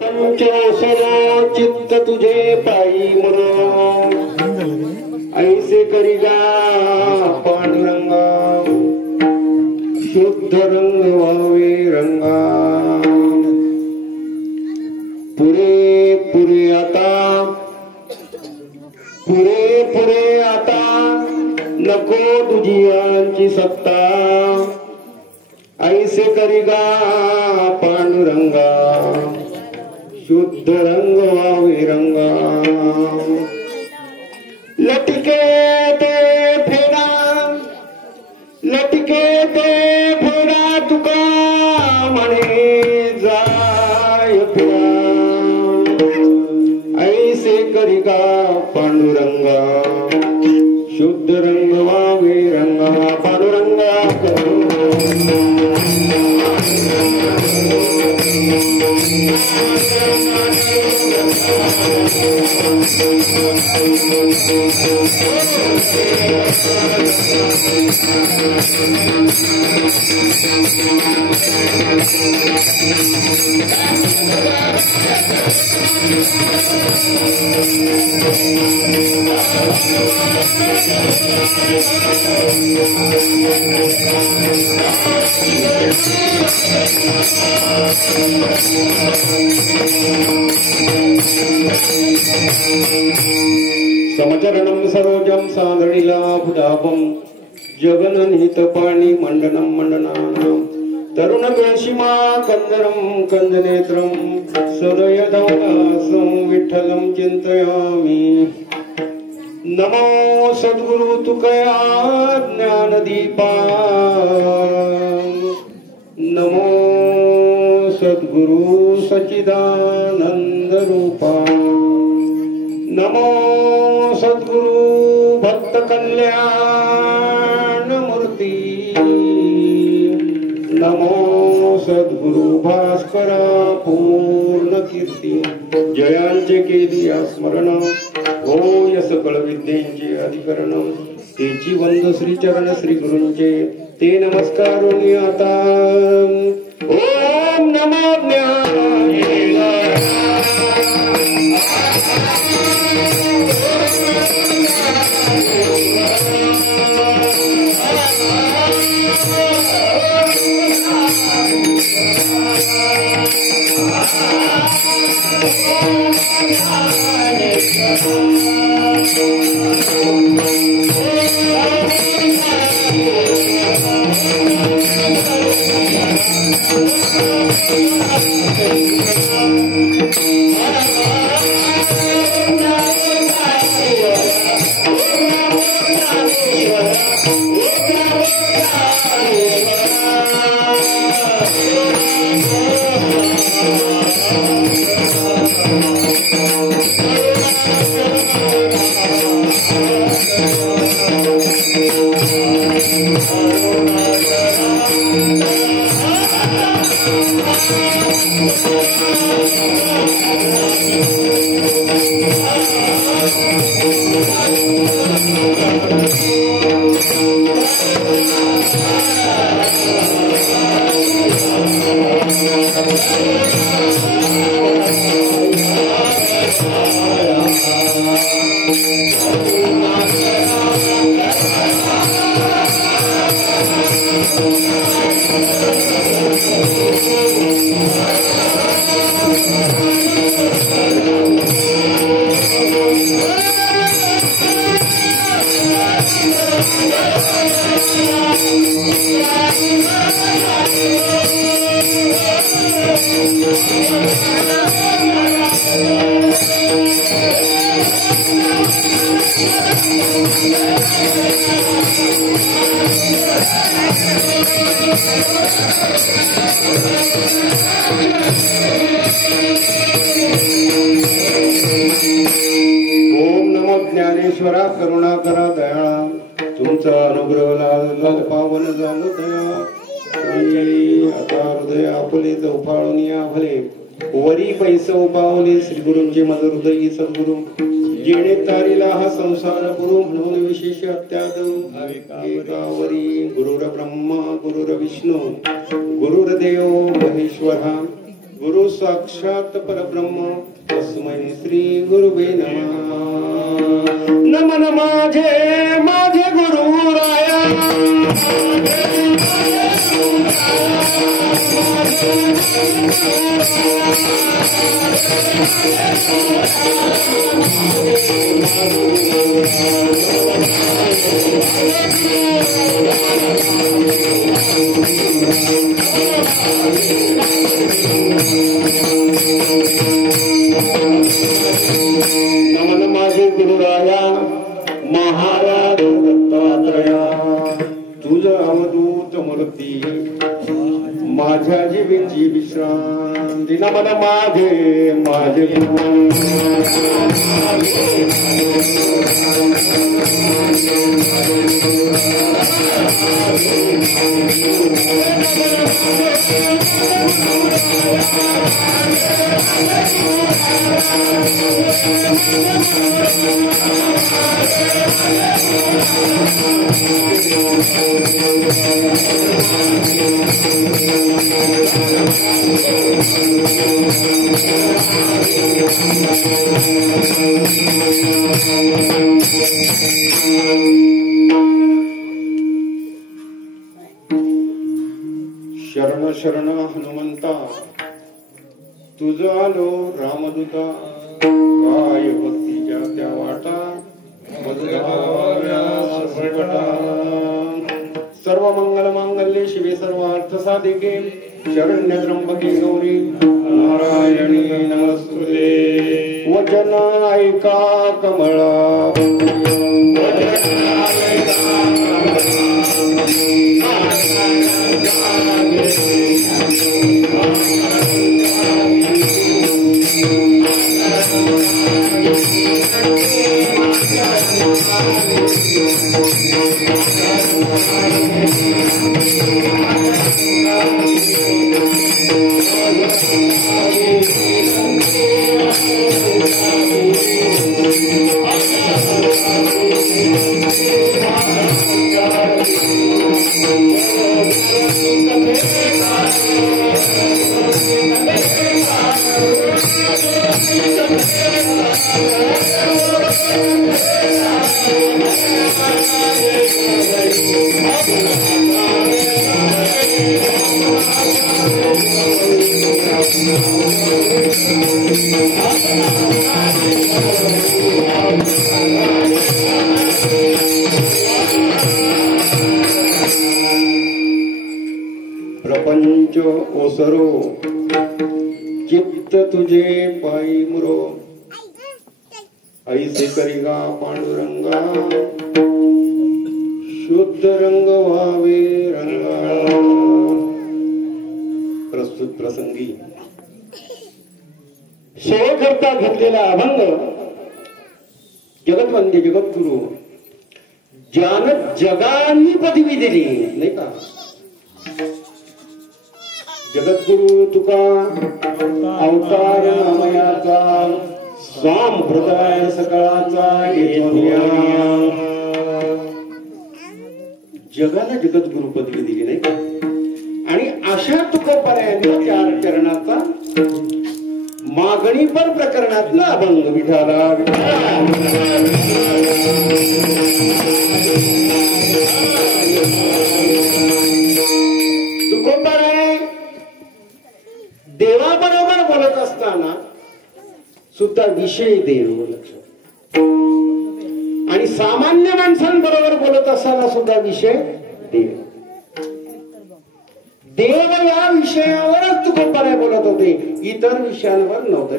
पंचोसरो चित्त तुझे पायी मुर ऐसे करिगा पांडुरंगा शुद्ध रंग वावे रंगा पुरे पुरे आता नको तुझी सत्ता ऐसे करिगा पांडुरंगा शुद्ध रंग वावे रंगा लटके ते फेरा तुका म्हणे जाय ऐसे करिगा पांडुरंगा शुद्ध रंग वावे रंगा पांडुरंगा समचरणं सरोजं साधणीलाभुदापं जगननीत पाणी मंडनं मंडनानां तरुणवेशिमा कंदरं कंदनेत्रं सदयदासं विठ्ठलं चिन्तयामि नमो सद्गुरु तुकया ज्ञानदीपा नमो सद्गुरु सच्चिदानंद रूपा नमो सद्गुरु भक्त कल्याण मूर्ती नमो सद्गुरु भास्कर पूर्ण कीर्ती जयांचे केली स्मरण होय सकळ विद्येचे अधिकरण तेची वंद श्री चरण श्री गुरूंचे ते नमस्कारुनी आता ओम नमो ज्ञानेश्वराय ज्ञानेश्वरा करुणाकरा दयाळा तुमचा अनुग्रह लाल पावन जाणू दया आता हृदय आपले उफाळून या भले वरी पैसे उपावले श्री गुरूंचे मद हृदयी सद्गुरु जेणे तारीला हा संसार गुरु म्हणून विशेष अत्याद एकावरी गुरुर ब्रह्मा गुरुर विष्णू गुरुर्देव महेश्वरा गुरु साक्षात परब्रह्म तस्मै श्री गुरुवे नमः. नमन माझे माझे गुरु राया. नमन माझे गुरुराया महाराज दत्तात्रया. तुझ अवधूत मूर्ती माझ्या जीवेची विश्रांती. नमन माझे माझे गुरु. शरण शरण हनुमंता तुझ आलो रामदूता. काय भक्तीच्या त्या वाटा सर्व मंगल मांगल्ये शिवे सर्वार्थ साधिके शरण्य त्र्यंबके गौरी नारायणी नमस्तुते. वचन ऐका कमळा प्रपंच ओसरो चित्त तुझे पायी मुरो. ऐसे करिगा पांडुरंगा शुद्ध रंग व्हावे रंगा. प्रस्तुत प्रसंगी सेवेकरता घेतलेला अभंग जगतवंदे जगद्गुरु ज्यानं जगानी पदवी दिली नाही का. जगद्गुरु तुका अवतार नामयाचा संप्रदाय सकाळचा घेतोया. जगाला जगद्गुरु पदवी दिली नाही का. आणि अशा तुकोबारायांनी 4 चरणाचा मागणी पर प्रकरणातला अभंग विठाला तुकोबाराय देवाबरोबर बोलत असताना सुद्धा विषय देव लक्षात. आणि सामान्य माणसांबरोबर बोलत असताना सुद्धा विषय देव. देव या विषयावरच तुकोबाराय बोलत होते, इतर विषयांवर नव्हतं.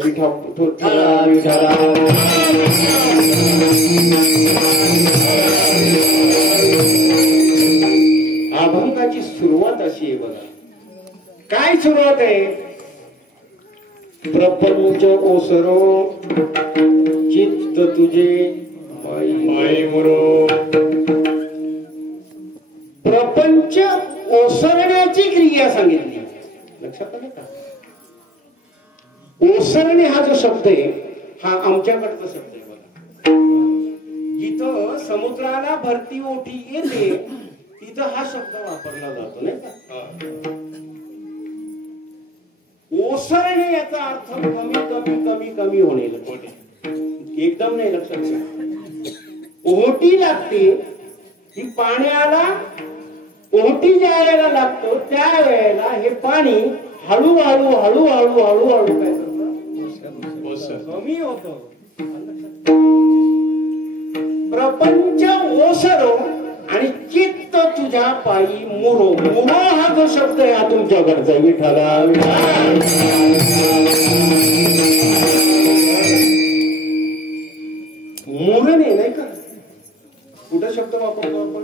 अभंगाची सुरुवात अशी आहे बघा. काय सुरुवात आहे. प्रपंच ओसरो चित्त तुझे पायी मुरो. प्रपंच ओसरण्याची क्रिया सांगितली. लक्षात आलं का. ओसरणे हा जो शब्द आहे हा आमच्याकडचा शब्द आहे बघा. जिथं समुद्राला भरती ओठी येते तिथं हा शब्द वापरला जातो नाही का. ओसरणे याचा अर्थ कमी कमी कमी कमी होणे, एकदम नाही, लक्षात घ्या. ओहोटी लागते ही पाण्याला, ओहोटी ज्या वेळेला लागतो त्या वेळेला हे पाणी हळूहळू हळूहळू हळूहळू काय करतं, कमी होतं. प्रपंच ओसरो आणि चित्त तुझ्या पायी मुरो. मुरो हा जो शब्द आहे हा तुमच्याकडचा विठाला. मुरणे नाही का, कुठं शब्द वापरतो आपण,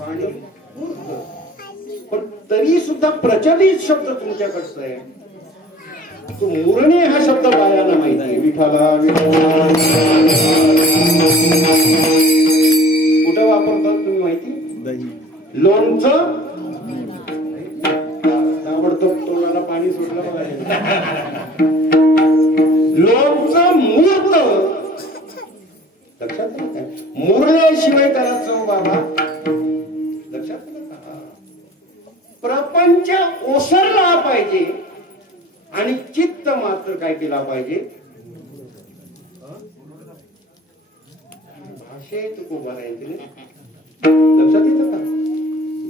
पाणी मुरतं. पण तरी सुद्धा प्रचलित शब्द तुमच्याकडचा आहे. तो मुरणे हा शब्द बायाला माहिती आहे. विठाला कुठं वापरतात तुम्ही माहिती, लोणचं ताबडतोब तोंडाला पाणी सुटलं बघा. लोणचं मूर्त, लक्षात काय, मुरल्याशिवाय त्याला चव बाबा, लक्षात का. प्रपंच ओसरला पाहिजे आणि चित्त मात्र काय केला पाहिजे. भाषेत उभा राहायचे नाही, लक्षात येतं का.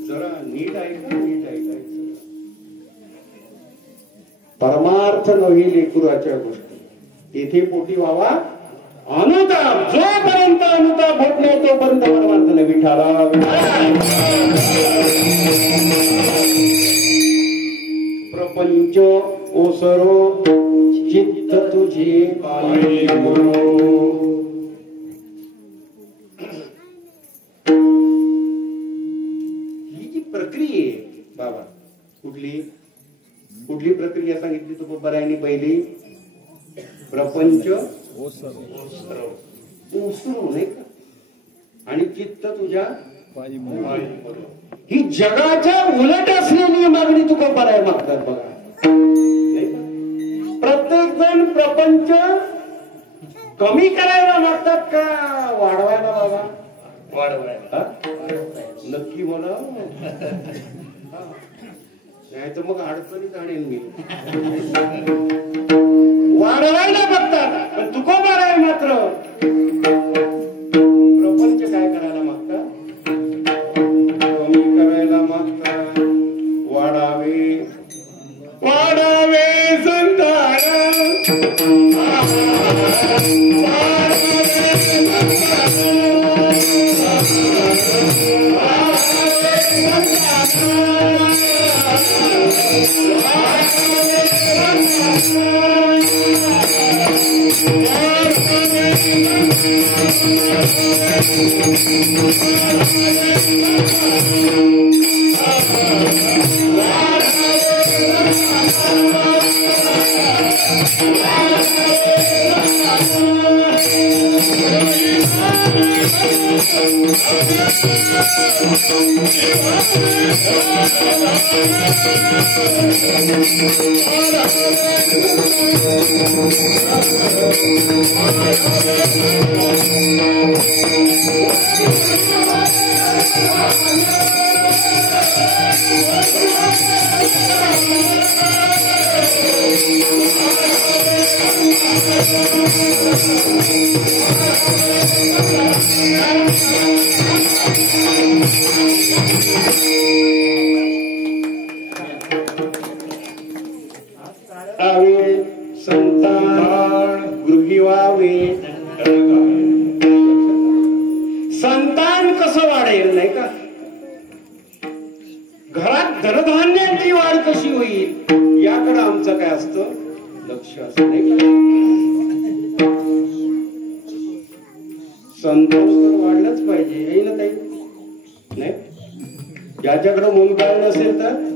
जरा नीट ऐका, नीट ऐकायचं. परमार्थ नव्हे लेकुराच्या गोष्टी, येथे पोटी व्हावा अनुताप. जोपर्यंत अनुताप होत नाही तोपर्यंत परमार्थ नाही. विठाला प्रपंच ओसरो चित्त तुझे पायी मुरो. ही जी प्रक्रिया आहे बाबा, कुठली कुठली प्रक्रिया सांगितली तू बरायनी पहिली, प्रपंच ओसरो नाही का, आणि चित्त तुझ्या पायी मुरो. ही जगाच्या उलट असलेली मागणी तुका बराय मागतात बघा. प्रत्येक जण प्रपंच कमी करायला मागतात का वाढवायला बाबा, वाढवायला. नक्की म्हणा, नाही तर मग अडचणीत आणेन मी. वाढवायला बघतात पण तुको बराय मात्र प्रपंच काय करायला मागतात, कमी करायला मागतात. वाढावे वाढावे संतान, संतान गृही व्हावे. संतान कसं वाढेल नाही का, घरात धनधान्यांची वाढ कशी होईल याकडे आमचं काय असतं, लक्ष असतं नाही का. संतान तर वाढलंच पाहिजे, येई ना ताई, नाही ज्याच्याकडे मुलगा नसेल तर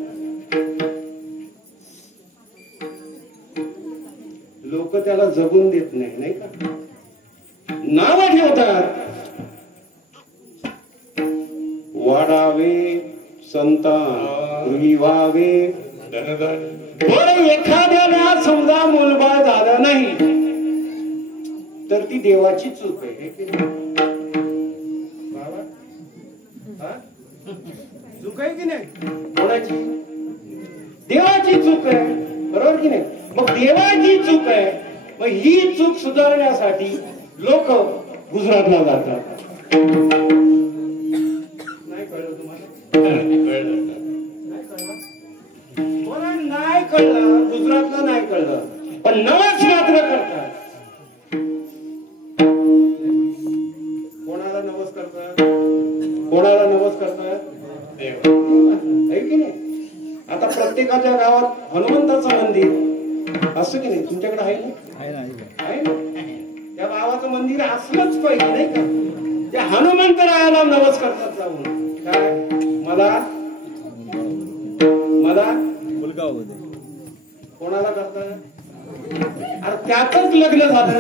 लोक त्याला जगून देत नाही, नाही का, नाव ठेवतात. वाढावे संतान गृही व्हावे बरं. एखाद्याला समजा मुलबाळ झाला नाही तर ती देवाची चूक आहे, चूक आहे की नाही, कोणाची, देवाची चूक आहे, बरोबर की नाही? मग देवाची चूक आहे, मग ही चूक सुधारण्यासाठी लोक गुजरातला जातात. नाही कळलं तुम्हाला? नाही कळलं, गुजरातला नाही कळलं, पण नवस मात्र करतात. कोणाला नवस करतात? कोणाला नवस करतात? आहे की नाही? आता प्रत्येकाच्या गावात हनुमंताचं मंदिर असं की नाही? तुमच्याकडे आहे ना? आहे ना? त्या गावाचं मंदिर असलंच पाहिजे नाही का? त्या हनुमंतरायाला नवस करतात जाऊन. काय मला मुलगा होते. कोणाला करतात? अरे त्यातच लग्न झालं.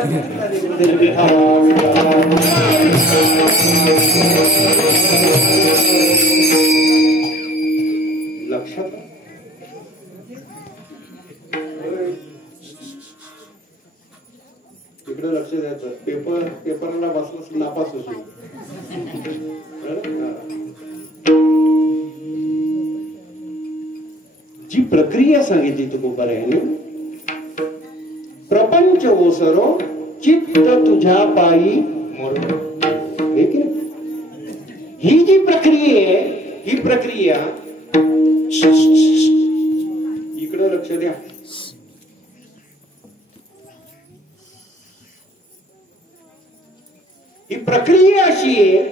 लक्षात तिकडे लक्ष द्यायचं. पेपरला बसलास नापास होतो. जी प्रक्रिया सांगितली तुकोबारायाने, प्रपंच ओसरो चित्त तुझ्या पायी मोरतो. ही जी प्रक्रिया आहे, ही प्रक्रिया इकडे लक्ष द्या. ही प्रक्रिया अशी आहे,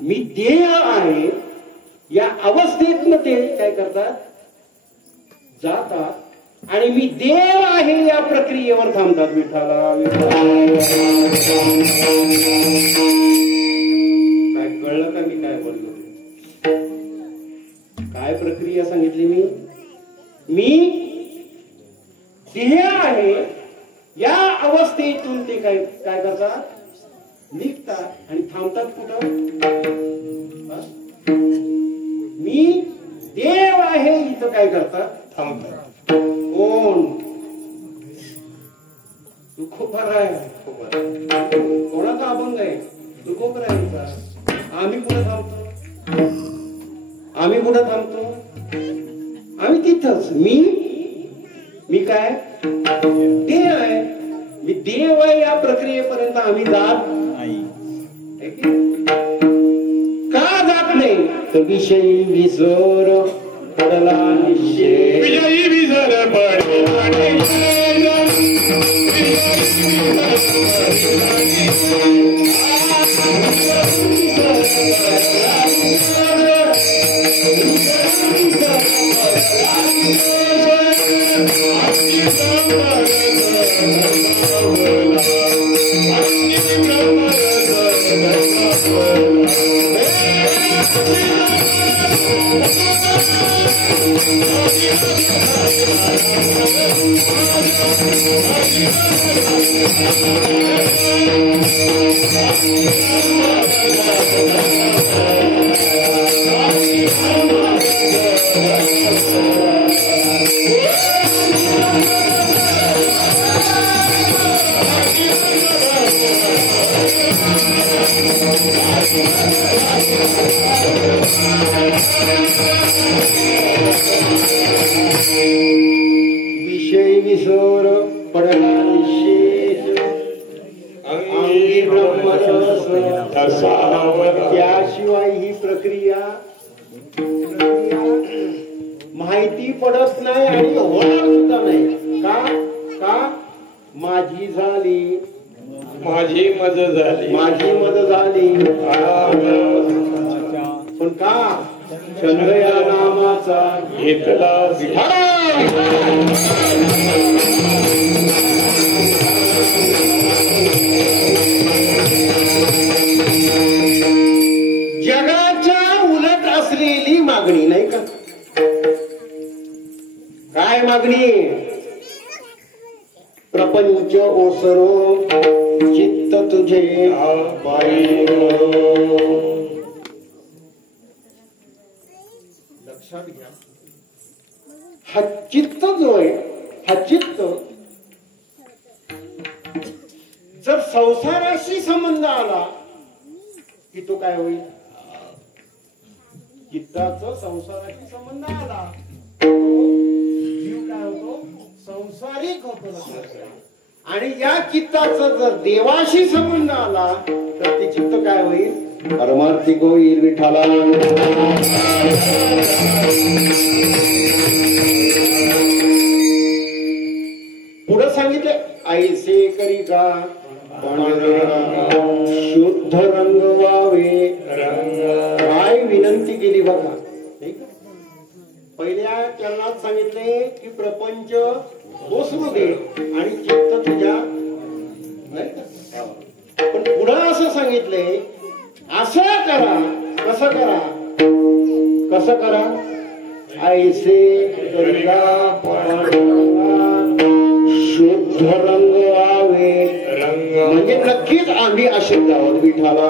मी देह आहे या अवस्थेतनं ते काय करतात? जातात आणि मी देव आहे या प्रक्रियेवर थांबतात. विठाला काय कळलं का मी काय बोललो? काय प्रक्रिया सांगितली मी देह आहे या अवस्थेतून ते काय करतात? निघतात आणि थांबतात कुठं? मी देव आहे इथं काय करतात? थांबतात. कोण? कोणाचा अभंग आहे? तुकोबरायांचा. आम्ही कुठं थांबतो? आम्ही तिथंच. मी काय? देव आहे. मी देव आहे या प्रक्रियेपर्यंत आम्ही जात नाही. का जात नाही? तर विषयी विसर पडला निश्चय. विषयी विसर पडला विषय विसर पडला निश्चय. अंगी ब्रह्मरस त्याशिवाय ही प्रक्रिया माहिती पडत नाही आणि होणार सुद्धा नाही. का? माझी मद झाली. पण का? छंद या नामाचा घेतला जगाच्या उलट असलेली मागणी नाही का? काय मागणी? प्रपंच ओसरो चित्त तुझे पायी. लक्षात घ्या, हा चित्त जो आहे, हा चित्त जर संसाराशी संबंध आला की तो काय होईल? चित्ताचा संसाराशी संबंध आला, जीव काय होतो, संसारिक होतो. आणि या चित्ताचा जर देवाशी संबंध आला तर ते चित्त काय होईल, परमार्थिक होईल. विठाला पुढे सांगितले, ऐसे करी का शुद्ध रंग व्हावे. काय विनंती केली बघा. पहिल्या चरणात सांगितले की प्रपंच ओसरू दे आणि चित्त तुझ्या, पण पुढं असं सांगितले, असं करा. कसं करा, कसं करा, ऐसे करिता शुद्ध रंग आवे. म्हणजे नक्कीच आम्ही अशुद्ध आहोत. विठाला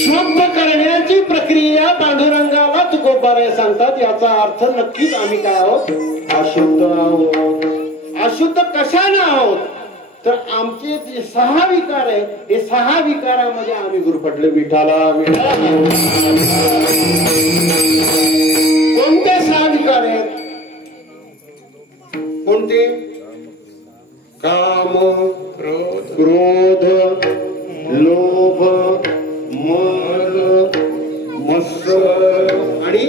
शुद्ध करण्याची प्रक्रिया पांडुरंगाला तुकोबाराय सांगतात. याचा अर्थ नक्कीच आम्ही काय आहोत, अशुद्ध आहोत. अशुद्ध कशाने आहोत तर आमचे जे 6 विकार आहेत, हे 6 विकारामध्ये आम्ही गुरफटले. विठाला कोणते 6 विकार आहेत, कोणते, काम, क्रोध, लोभ, मद, मत्सर आणि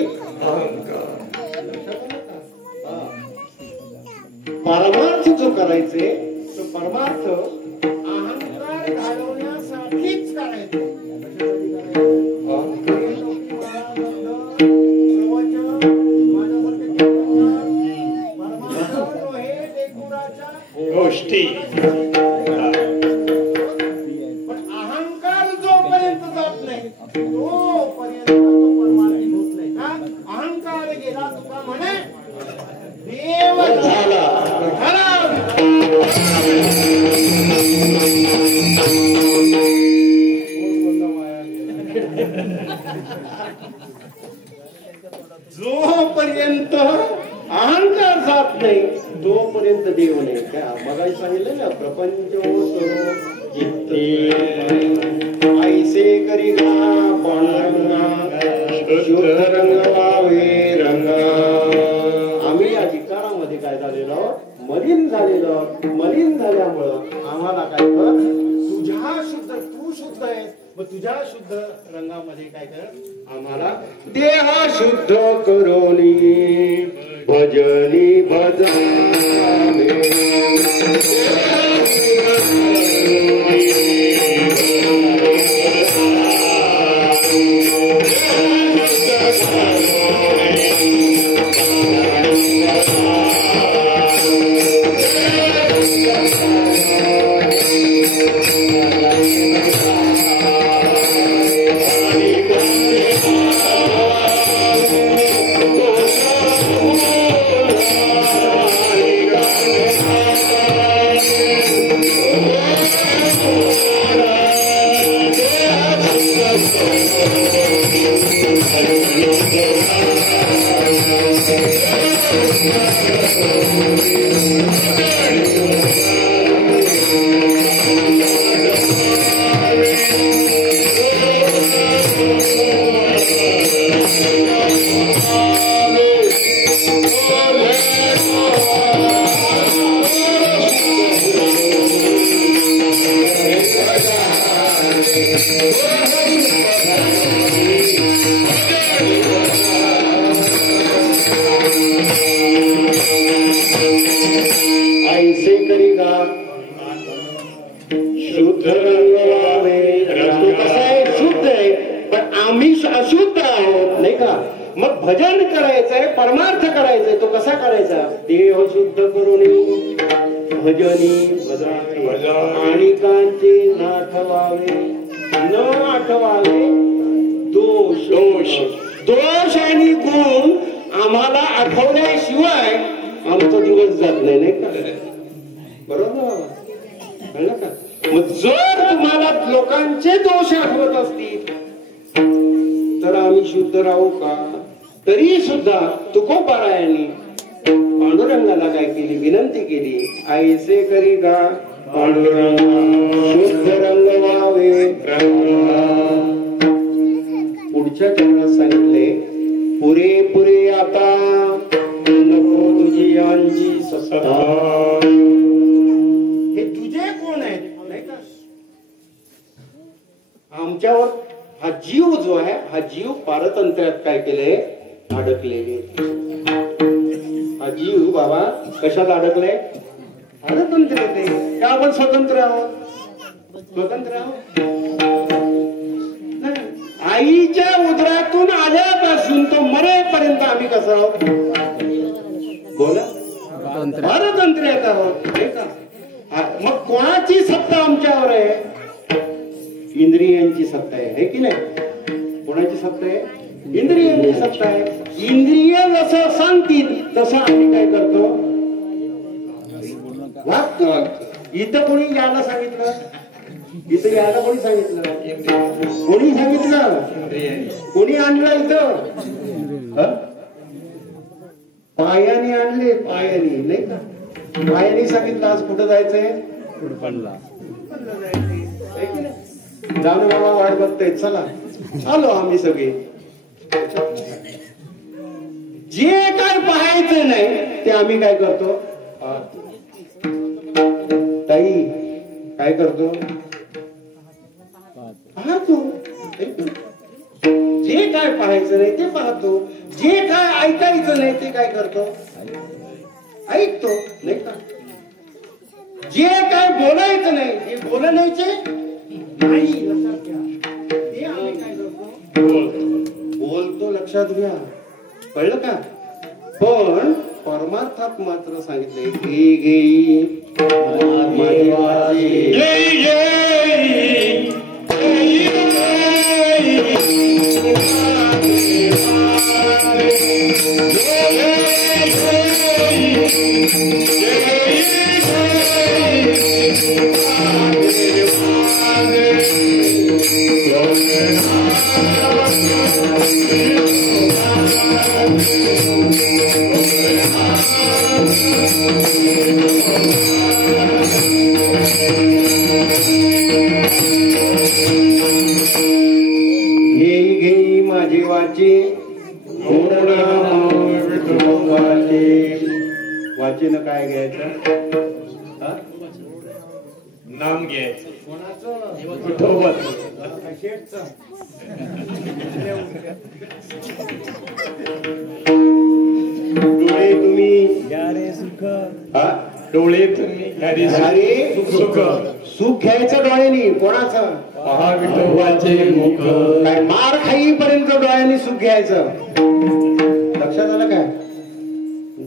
परमार्थ जो करायचे तो परमार्थ अहंकार घालवण्यासाठीच करायचे. गोष्टी पण अहंकार जोपर्यंत जात नाही तोपर्यंत तो परमार्थ होत नाही. का अहंकार गेला तुका म्हणे देव झाला. जोपर्यंत अहंकार जात नाही तोपर्यंत देव नाही. का मगाशी सांगितलं ना, प्रपंच ऐसे करी शुद्ध रंग व्हावे. रंग आम्ही या विकारामध्ये काय झालेलो, मलिन झालेलो. मलिन झाल्यामुळं आम्हाला काय कर, तुझ्या शुद्ध, तू शुद्ध आहे, मग तुझ्या शुद्ध रंगामध्ये काय कर, आम्हाला देह शुद्ध करोनी भजनी भजावे. मग भजन करायचंय, परमार्थ करायचंय, तो कसा करायचा, देह शुद्ध करून भजनी आणि कांचे नाठवावे, न आठवावे दोष. दोष आणि गुण आम्हाला आठवल्याशिवाय आमचा दिवस जात नाही, नाही का? बरोबर कळलं का? मग जर तुम्हाला लोकांचे दोष आठवत असतील तर आम्ही शुद्ध राहू का? तरी सुद्धा तुकोबारायांनी पांडुरंगाला काय केली, विनंती केली, ऐसे करी का शुद्ध रंग व्हावे. पुढच्या चरणात सांगितले पुरे आता नको तुझी यांची सत्ता. हे तुझे कोण आहेत नाही का? आमच्यावर हा जीव जो आहे हा जीव पारतंत्र्यात काय केले अडकलेले. हा जीव बाबा कशात अडकले पारतंत्र्यात आहे. आपण स्वतंत्र आहोत स्वतंत्र आहोत. आईच्या उदरातून आल्यापासून तो मरेपर्यंत आम्ही कसं आहोत बोला पारतंत्र्यात आहोत नाही का? मग कोणाची सत्ता आमच्यावर आहे? इंद्रियांची सत्ता आहे की नाही? कोणाची सत्ता आहे? इंद्रियांची सत्ता आहे. इंद्रिय जसं सांगतील तसं आम्ही काय करतो वागतो. इथं कोणी यायला सांगितलं? इथं यायला कोणी सांगितलं? कोणी सांगितलं? कोणी आणलं इथं? पायाने आणले पायाने नाही का? पायाने सांगितलं आज कुठं जायचंय जाणं बाबा वाट बघताय चला आलो आम्ही सगळे. जे काय पाहायचं नाही ते आम्ही काय करतो ताई काय करतो पाहतो. जे काय पाहायचं नाही ते पाहतो. जे काय ऐकायचं नाही ते काय करतो ऐकतो नाही का? जे काय बोलायचं नाही ते बोलण्याचे नाही लक्षात घ्या. ते आम्ही काय करतो बोलतो लक्षात घ्या कळलं का? पण परमार्थात मात्र सांगितले गे गे वाचन काय घ्यायचं नाम घ्यायचं कोणाचं डोळे तुम्ही डोळे तुम्ही सुख सुख घ्यायचं डोळ्यांनी कोणाचं विठोबाचे मुख. काय मार खाईपर्यंत डोळ्यांनी सुख घ्यायचं लक्षात आलं काय?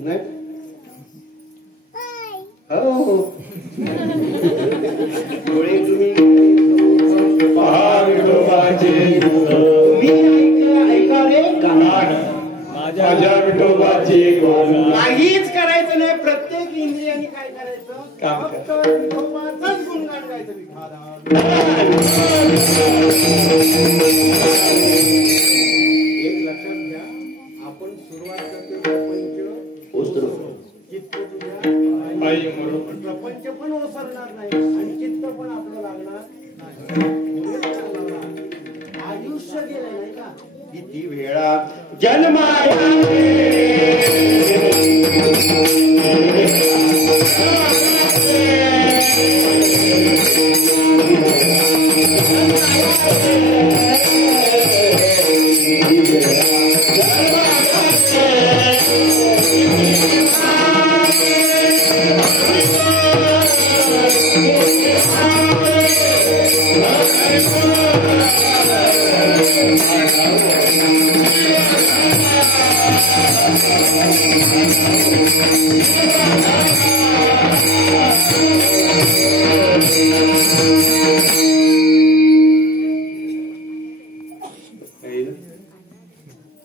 नाही हो डोळे तुम्ही ऐका रे माझ्या विठोबाची काहीच करायचं नाही. प्रत्येक इंद्रियाने काय करायचं फक्त विठोबाचंच गुणगान गायचं. एक लक्षात घ्या आपण सुरुवात करतो प्रपंच पण ओसरणार नाही आणि चित्त पण आपलं लागणार आयुष्य गेलं नाही का? किती वेळा जन्माया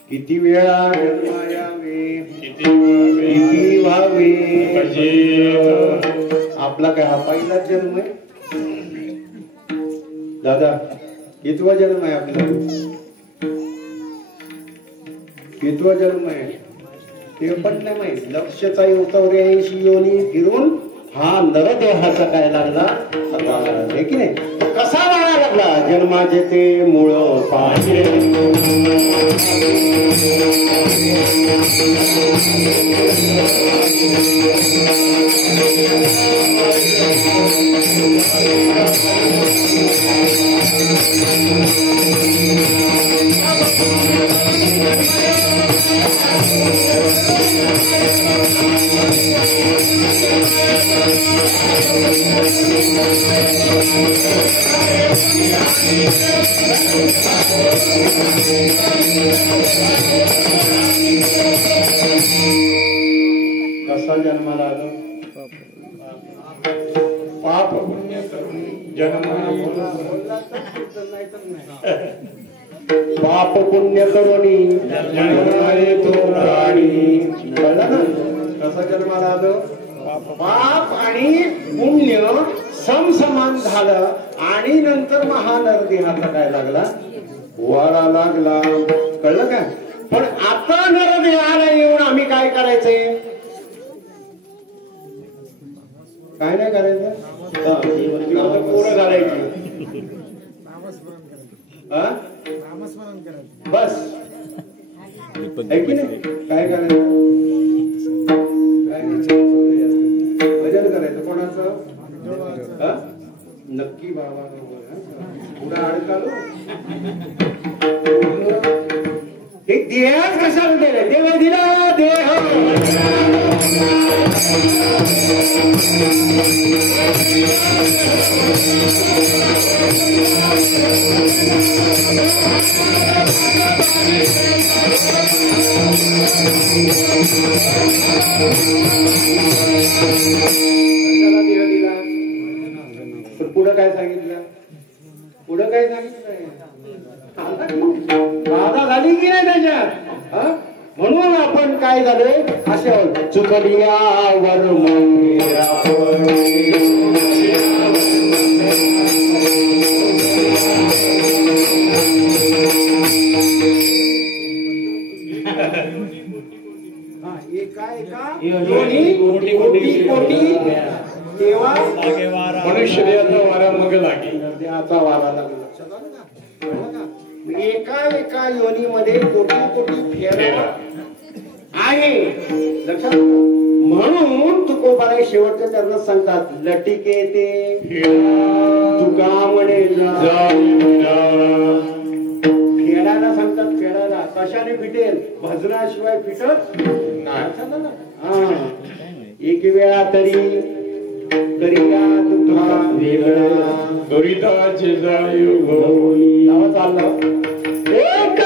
किती वेळा जन्मायावे किती व्हावे. आपला काय हा पहिलाच जन्म आहे दादा? कितवा जन्म आहे आपला? कितवा जन्म आहे ते पण नाही माहित. लक्षचा 84 योनी फिरून हा नरदेहाचा काय लागला हे की नाही कसा वाढा लागला जन्माचे ते मूळ पाहिजे कसा जन्माला आलो पाप पुण्य पाप पुण्य करुणी जन्माले तो प्राणी कळलं ना कसा जन्माला आलो पाप आणि पुण्य समसमान झालं आणि नंतर महानरदेहाचा काय लागला वारा लागला कळलं का पण आता नरदेहाला येऊन आम्ही काय करायचंय काय नाही करायचं पोरं घालायची बस आहे की नाही काय करायचं भजन करायचं कोणाचं नक्की बाबा पुढे अडकालो हे देहात कशाला दिलं देव दिला देह पुढं काय सांगितलं पुढं काय सांगितलं बाधा झाली की नाही त्याच्यात म्हणून आपण काय झालंय अशा चुकलियावर तेव्हा मनुष्य देहाचा वारा मग लागे देहाचा वारा लागला एका एका योनीमध्ये कोटी कोटी फेरा आहे लक्षात म्हणून तुकोबाराय शेवटच्या चरणात सांगतात लटिके ते तुका म्हणे फेडायला सांगतात फेडायला कशाने फिटेल भजनाशिवाय फिटत एक वेळा तरी करिया दुःखा वेगळा दुरिताचे जाळी नाव चाललं एक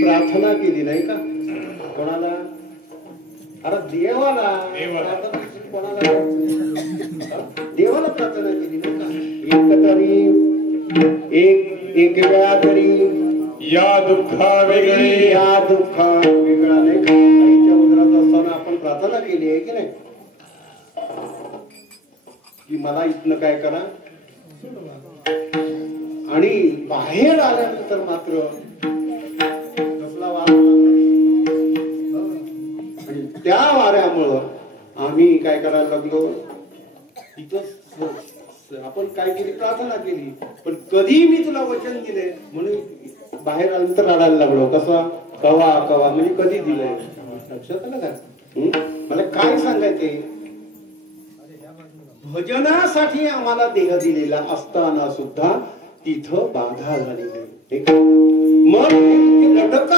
प्रार्थना केली नाही का कोणाला अरे देवाला कोणाला देवाला प्रार्थना केली नाही का एक वेळा तरी या दुःखा वेगळे या दुःखा वेगळा नाही आईच्या उदरात असताना आपण प्रार्थना केली आहे की नाही की मला इथनं काय करा आणि बाहेर आल्यानंतर मात्र त्या वाऱ्यामुळं आम्ही काय करायला लागलो इथं आपण काय केली प्रार्थना केली पण कधी मी तुला वचन दिले म्हणून बाहेर आल्यानंतर रडायला लागलो कसा कवा कवा म्हणजे कधी दिलंय लक्षात आलं का मला काय सांगायचंय भजनासाठी आम्हाला देह दिलेला असताना सुद्धा तिथं बाधा झालेली मग लटक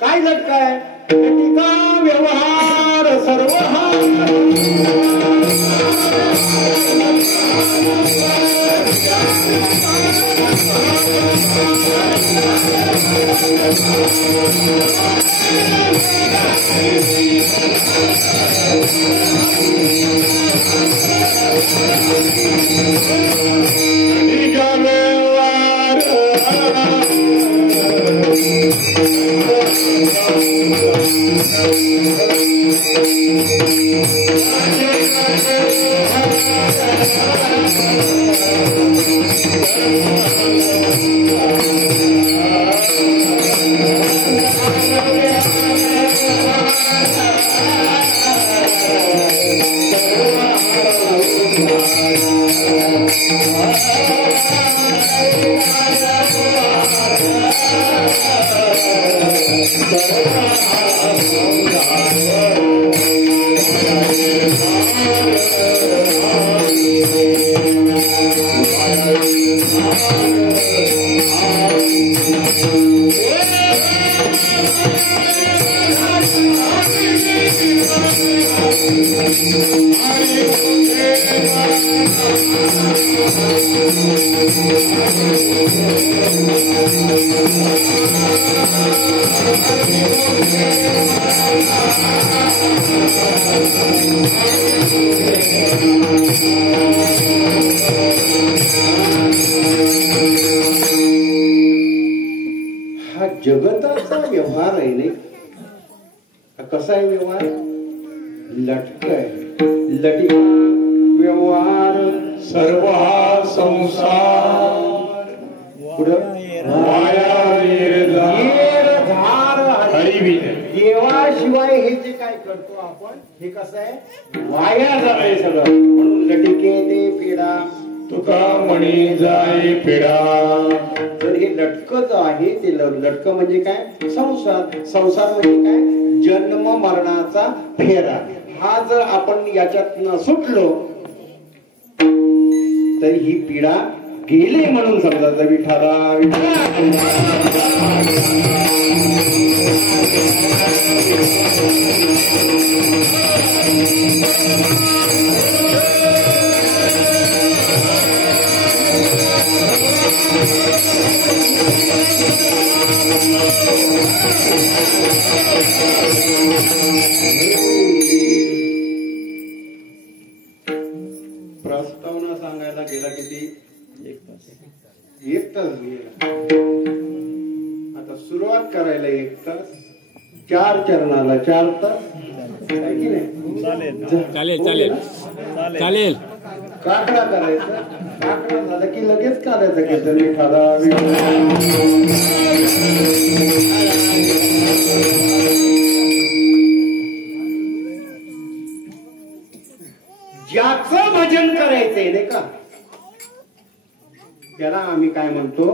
काय लटकाय टीका व्यवहार सर्व जगताचा व्यवहार आहे नाही कसा आहे व्यवहार लटक आहे लटी व्यवहार सर्व संसार देवाशिवाय हे जे काय करतो आपण हे कसं आहे वाया जाते सगळं म्हणून लटिके ते पिढा तुका म्हणी जाय पिढा तर हे लटकत आहे ते लटक म्हणजे काय संसार संसार म्हणजे काय जन्म मरणाचा फेरा हा जर आपण याच्यात सुटलो तर ही पिढा गेले म्हणून समजायचं विठाला प्रस्तावना सांगायला गेला किती एक तास गेला आता सुरुवात करायला 1 तास 4 चरणाला 4 तास आहे की नाही चालेल चालेल चालेल काकडा करायचा काकडा झाला की लगेच काढायचं कीर्तन एखादा ज्याचं भजन करायचंय नाही का त्याला आम्ही काय म्हणतो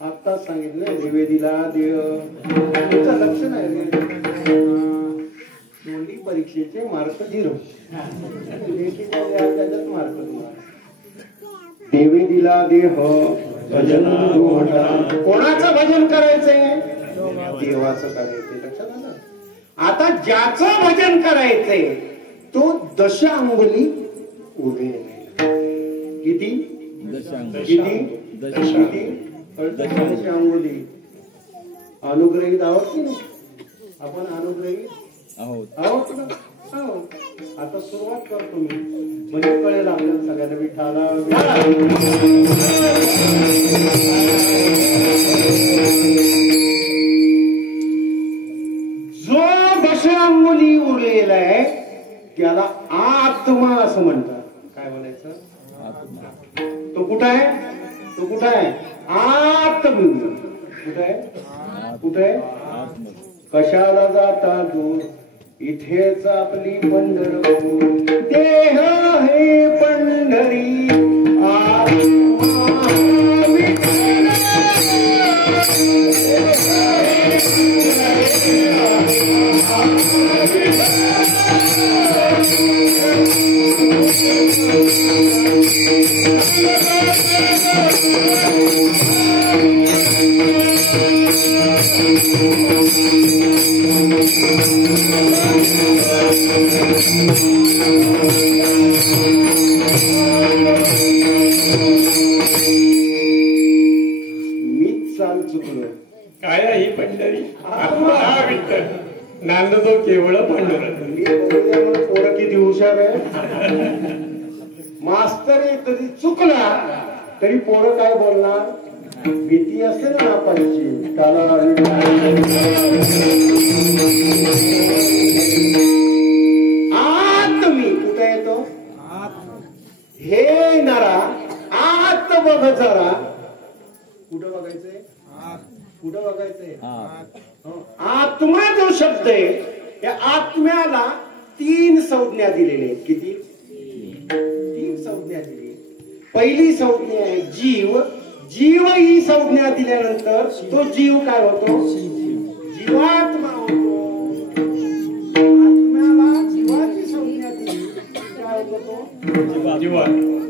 आत्ताच सांगितलं द्विवेदीला देव तुमचं लक्ष नाही दोन्ही परीक्षेचे मार्क 0 त्याच्यात मार्क देवेदीला देह भजन कोणाचं भजन करायचंय देवाचं करायचंय लक्षात आलं आता ज्याचं भजन करायचंय तो 10 अंगुली उभे किती किती 10 अंगुली अनुग्रहित आहोत की आपण अनुग्रहित आहोत ना आता सुरुवात करतो मी म्हणजे कळेल आपल्याला सगळ्यांना विठाला जो 10 अंगुली उरलेला आहे त्याला आत्मा असं म्हणतात काय म्हणायचं तो कुठं आहे तो कुठं आहे आत्मबिंदू कुठं आहे कुठं आहे कशाला जाता दूर इथेच आपली पंढरपूर देह हे पंढरी मास्तर कधी चुकला तरी पोरं काय बोलणार? भीती असेल ना पाहिजे त्याला. आत मी कुठे येतो? हे नारा आत बघ जरा. कुठं बघायचंय? कुठं बघायचंय? आत्मा जो शब्द आहे या आत्म्याला 3 संज्ञा दिलेल्या आहेत. किती? 3 संज्ञा दिली. पहिली संज्ञा आहे जीव. जीव ही संज्ञा दिल्यानंतर तो जीव काय होतो? जीवात्मा होतो. आत्म्याला जीवाची संज्ञा दिली काय होतो? जीवात्मा.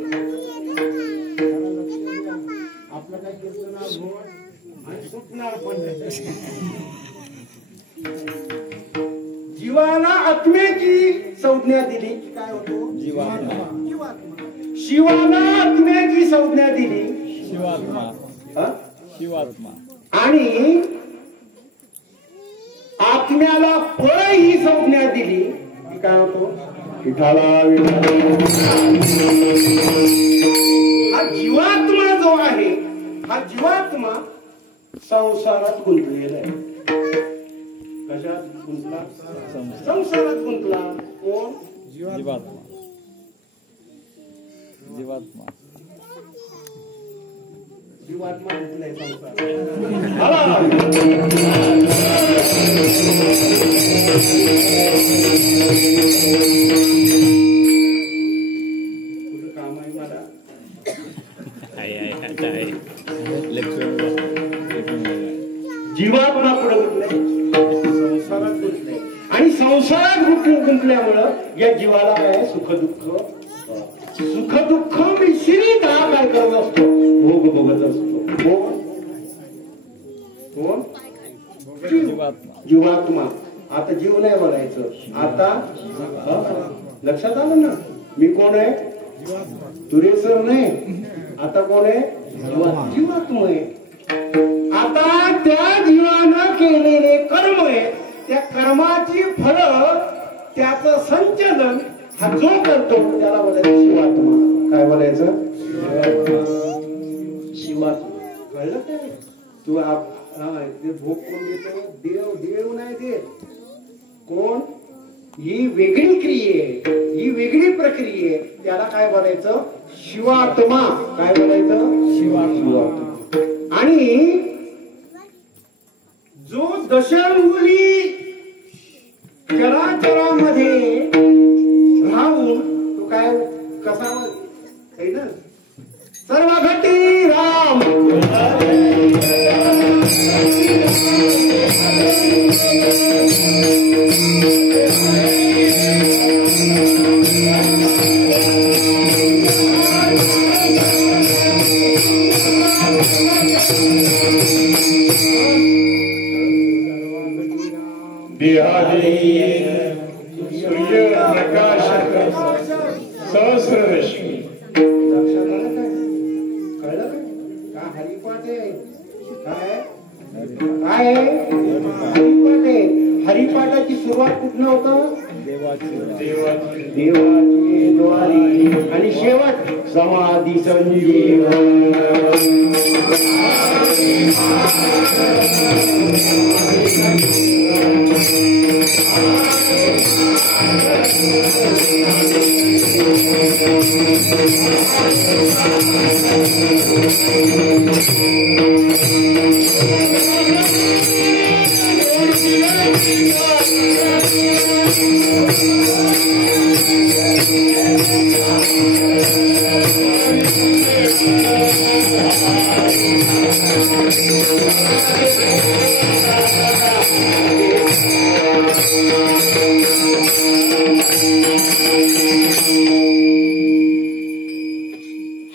आपलं काय कीर्तन आणि सुटणार पण जीवाला आत्म्याची संज्ञा दिली की काय होतो? जीवात्मा. शिवाला आत्म्याची संज्ञा दिली शिवात्मा. शिवात्मा. आणि आत्म्याला फळ ही संज्ञा दिली की काय होतो? विठाला. हा जीवात्मा जो आहे हा जीवात्मा संसारात गुंतलेला आहे. कशात गुंतला? संसारात गुंतला. कोण? जीवात्मा. जीवात्मा. जीवात्मा गुंतलाय संसारात. कुठं काम आहे मला? जीवात्मा पुढे गुंतलाय संसारात गुंतलाय. आणि संसारात गुंतल्यामुळं या जीवाला काय? सुख दुःख. सुख दुःख मिश्रित हा काय करत असतो? भोग बघत असतो. कोण? जीवात्मा. आता जीव नाही बोलायचं. आता लक्षात आलं ना मी कोण आहे? तुरेसर नाही. आता कोण आहे? जीवात्मा आहे. आता त्या जीवानं केलेले कर्म आहे त्या कर्माची फळ त्याचं संचलन हा जो करतो त्याला बोलायचं शिवात्मा. काय बोलायचं? शिवात्मा. कळलं काय? तू भोग कोण देतो? देव. देव नाही देत. कोण? ही वेगळी क्रिया आहे. ही वेगळी प्रक्रिया आहे. त्याला काय बोलायचं? शिवात्मा. काय बोलायचं? शिवात्मा. आणि जो दशांगुली चराचरामध्ये राहून तो काय कसा आहे ना? सर्व घटी राम. सूर्य प्रकाश सहस्ररश्मी. कळलं का? हरिपाठ आहे. काय काय हरिपाठ आहे. हरिपाठाची सुरुवात कुठनं होतं? देवाची द्वारी. आणि शेवट समाधी संजीवन.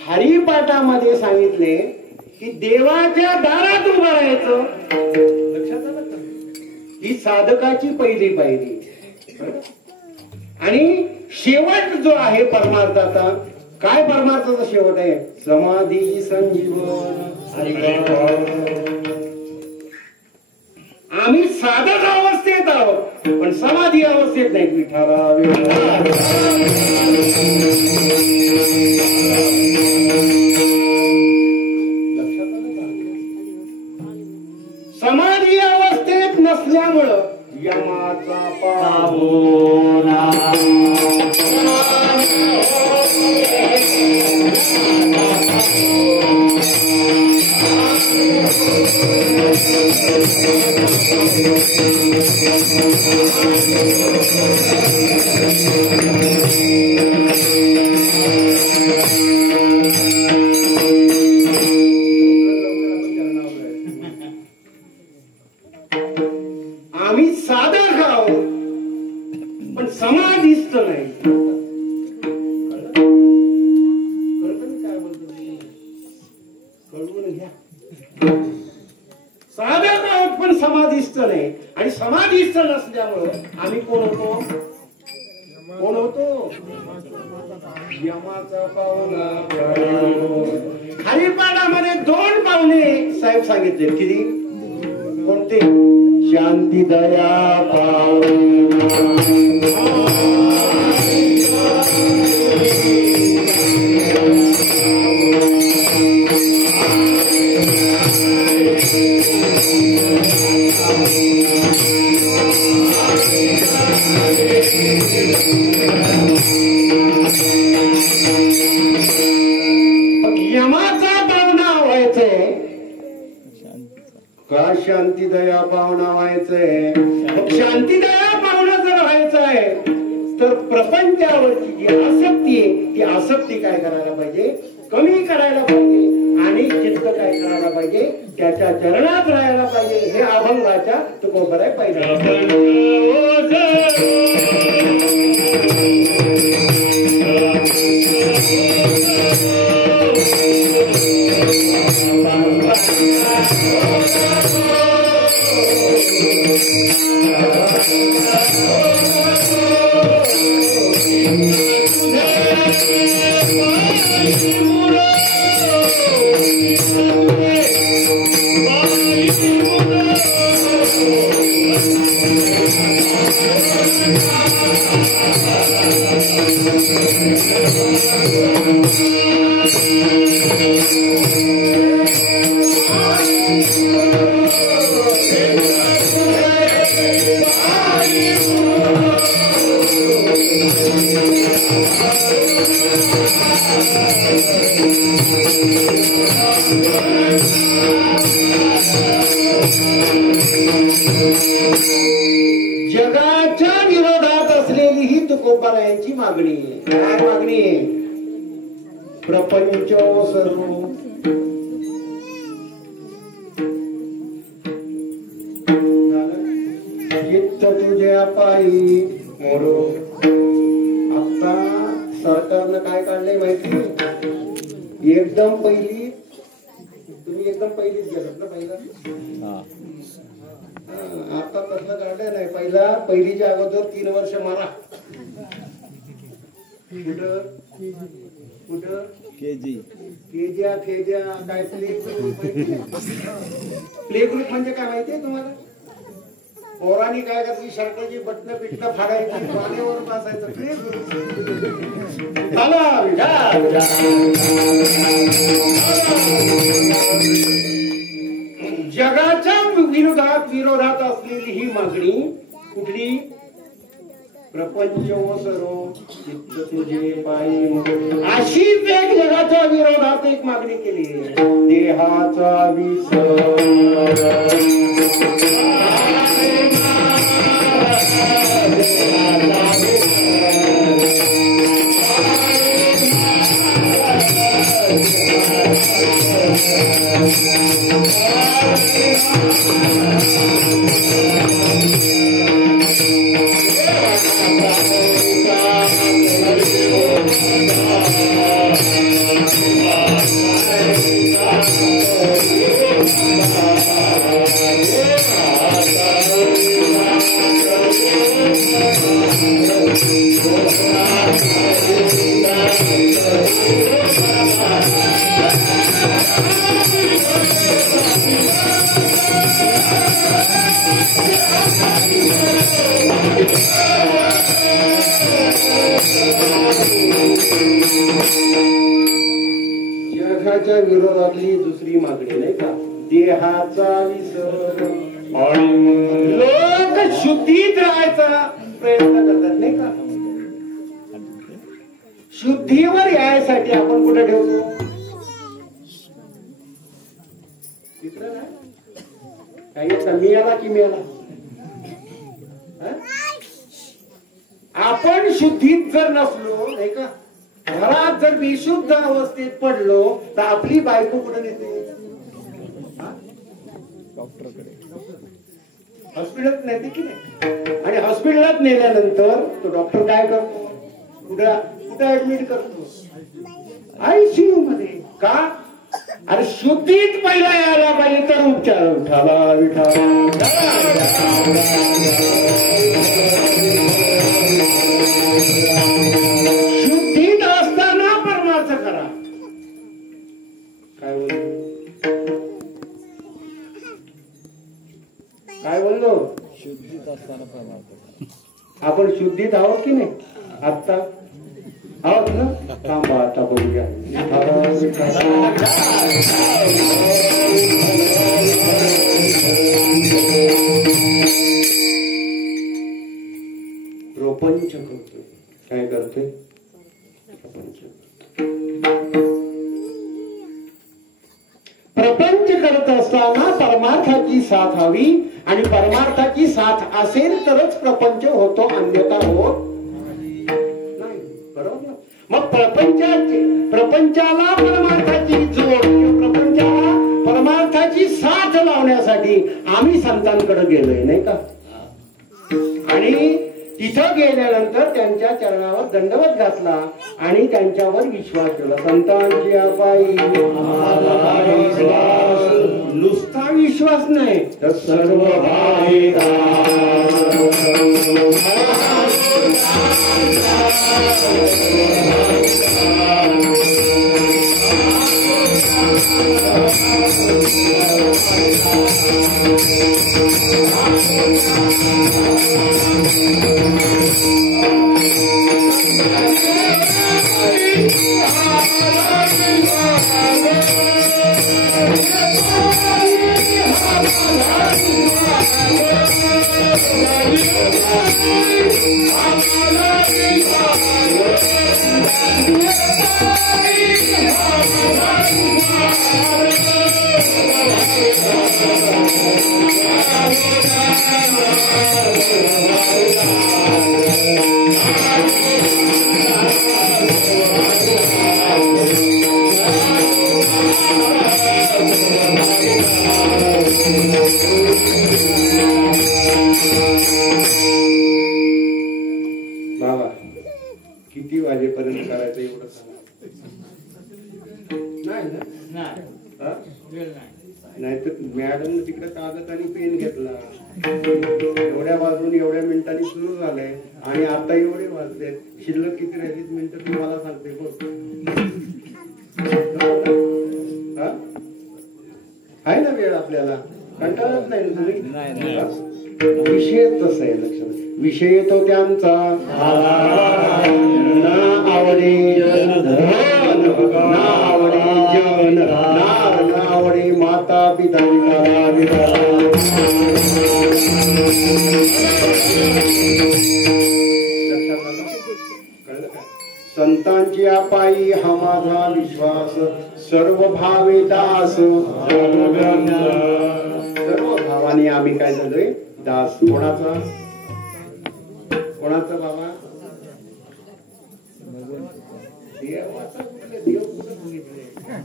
हरिपाठामध्ये सांगितले की देवाच्या दारात उभं राहायचं. लक्षात आलं का? ही साधकाची पहिली पायरी. आणि शेवट जो आहे परमार्थाचा, काय परमार्थाचा शेवट आहे? समाधी संजीवन. आम्ही साधक अवस्थेत आहोत पण समाधी अवस्थेत नाही. विठाराव समाधी अवस्थेत नसल्यामुळं यमाचा पाहुणा आम्ही साधक आहोत पण समाधीस्त नाही. साधक आहोत पण समाधीस्त नाही आणि समाधीस्त नसल्यामुळं आम्ही कोण होतो? कोण होतो? यमाचा पाहुणा. हरिपाठामध्ये 2 पाहुणे साहेब सांगितले. किती? कोणते? शांती दया पाहुणा. यमाचा पाहुणा व्हायचंय का शांती दया पाहुणा व्हायचंय? शांती दया पाहुणा जर व्हायचंय तर प्रपंचावरची जी आसक्ती आहे ती आसक्ती काय करायला पाहिजे? कमी करायला पाहिजे आणि चित्त काय करायला पाहिजे? त्याच्या चरणात राहायला पाहिजे. हे अभंगाच्या तुकोबर आहे पहिला. जगाच्या विरोधात असलेली ही तुकोबारायांची मागणी आहे. काय मागणी आहे? प्रपंच सर्व चित्त तुझ्या पायी मोरो. आता सरकारनं काय काढलंय माहिती? एकदम पहिली. तुम्ही एकदम पहिलीच गेलात ना पहिला. आता तसलं काढलं नाही. पहिलीच्या अगोदर 3 वर्ष मारा. कुठं केज्या काय प्ले ग्रुप म्हणजे काय माहितीये तुम्हाला? पोरांनी काय करायची? शर्टाची बटणं पिटणं फाडायची, पाण्यावर बसायचं. Play group. जगाच्या विरोधात असलेली ही मागणी कुठली? प्रपंच सर्व चित्त तुझे पायी. अशीच एक जगाच्या विरोधात एक मागणी केली. देहाचा विसर जगाच्या विरोधातली दुसरी मागणी नाही का, देहाचा विसर. लोक शुद्धीत राहायचा प्रयत्न करतात नाही का. शुद्धीवर यायसाठी आपण कुठे ठेवतो, काही मिळाला की मिळाला. आपण शुद्धीत जर नसलो नाही का, घरात जर विशुद्ध अवस्थेत पडलो तर आपली बायको कुठे नेते, हॉस्पिटलात नेते की नाही. आणि हॉस्पिटलात नेल्यानंतर तो डॉक्टर काय करतो, कुठे ऍडमिट करतो, आयसीयू मध्ये. का, अरे शुद्धीत पहिला यायला पाहिजे तर उपचार. उठाला विठाला शुद्धीत असताना परमार्थ करा. काय बोललो, शुद्धीत असताना परमार्थ. आपण शुद्धीत आहोत की नाही आत्ता, आहोत ना. थांबा आता बघूया. प्रपंच करतोय, काय करतोय, प्रपंच करत असताना परमार्थाची साथ हवी. आणि परमार्थाची साथ असेल तरच प्रपंच होतो, अन्यथा होत नाही. बरोबर ना. मग प्रपंचाला परमार्थाची जोड, प्रपंचाला परमार्थाची साथ लावण्यासाठी आम्ही संतांकडे गेलोय नाही का. आणि तिथं गेल्यानंतर त्यांच्या चरणावर दंडवत घातला आणि त्यांच्यावर विश्वास ठेवला. संतांची पायी नुसता विश्वास नाही तर सर्व किती वाजेपर्यंत करायचं एवढं सांगा. नाही तर मॅडम तिकडे कागद आणि पेन घेतला, एवढ्या वाजून एवढ्या मिनिटांनी सुरू झालंय आणि आता एवढे वाजले, शिल्लक किती राहिली मिनिटं तुम्हाला सांगते बघ. आहे ना वेळ आपल्याला, कंटाळत नाही ना तुम्ही. विषय तसा आहे लक्षात. विषय तो त्यांचा ना आवडे धन, ना आवडे जन, ना आवडे माता पिता संतांची पायी हा माझा विश्वास, सर्व भावे दास. सर्व भावाने आम्ही काय झालोय दास. कोणाचा कोणाचा बाबा, देवाचा. देव कुठं बघितले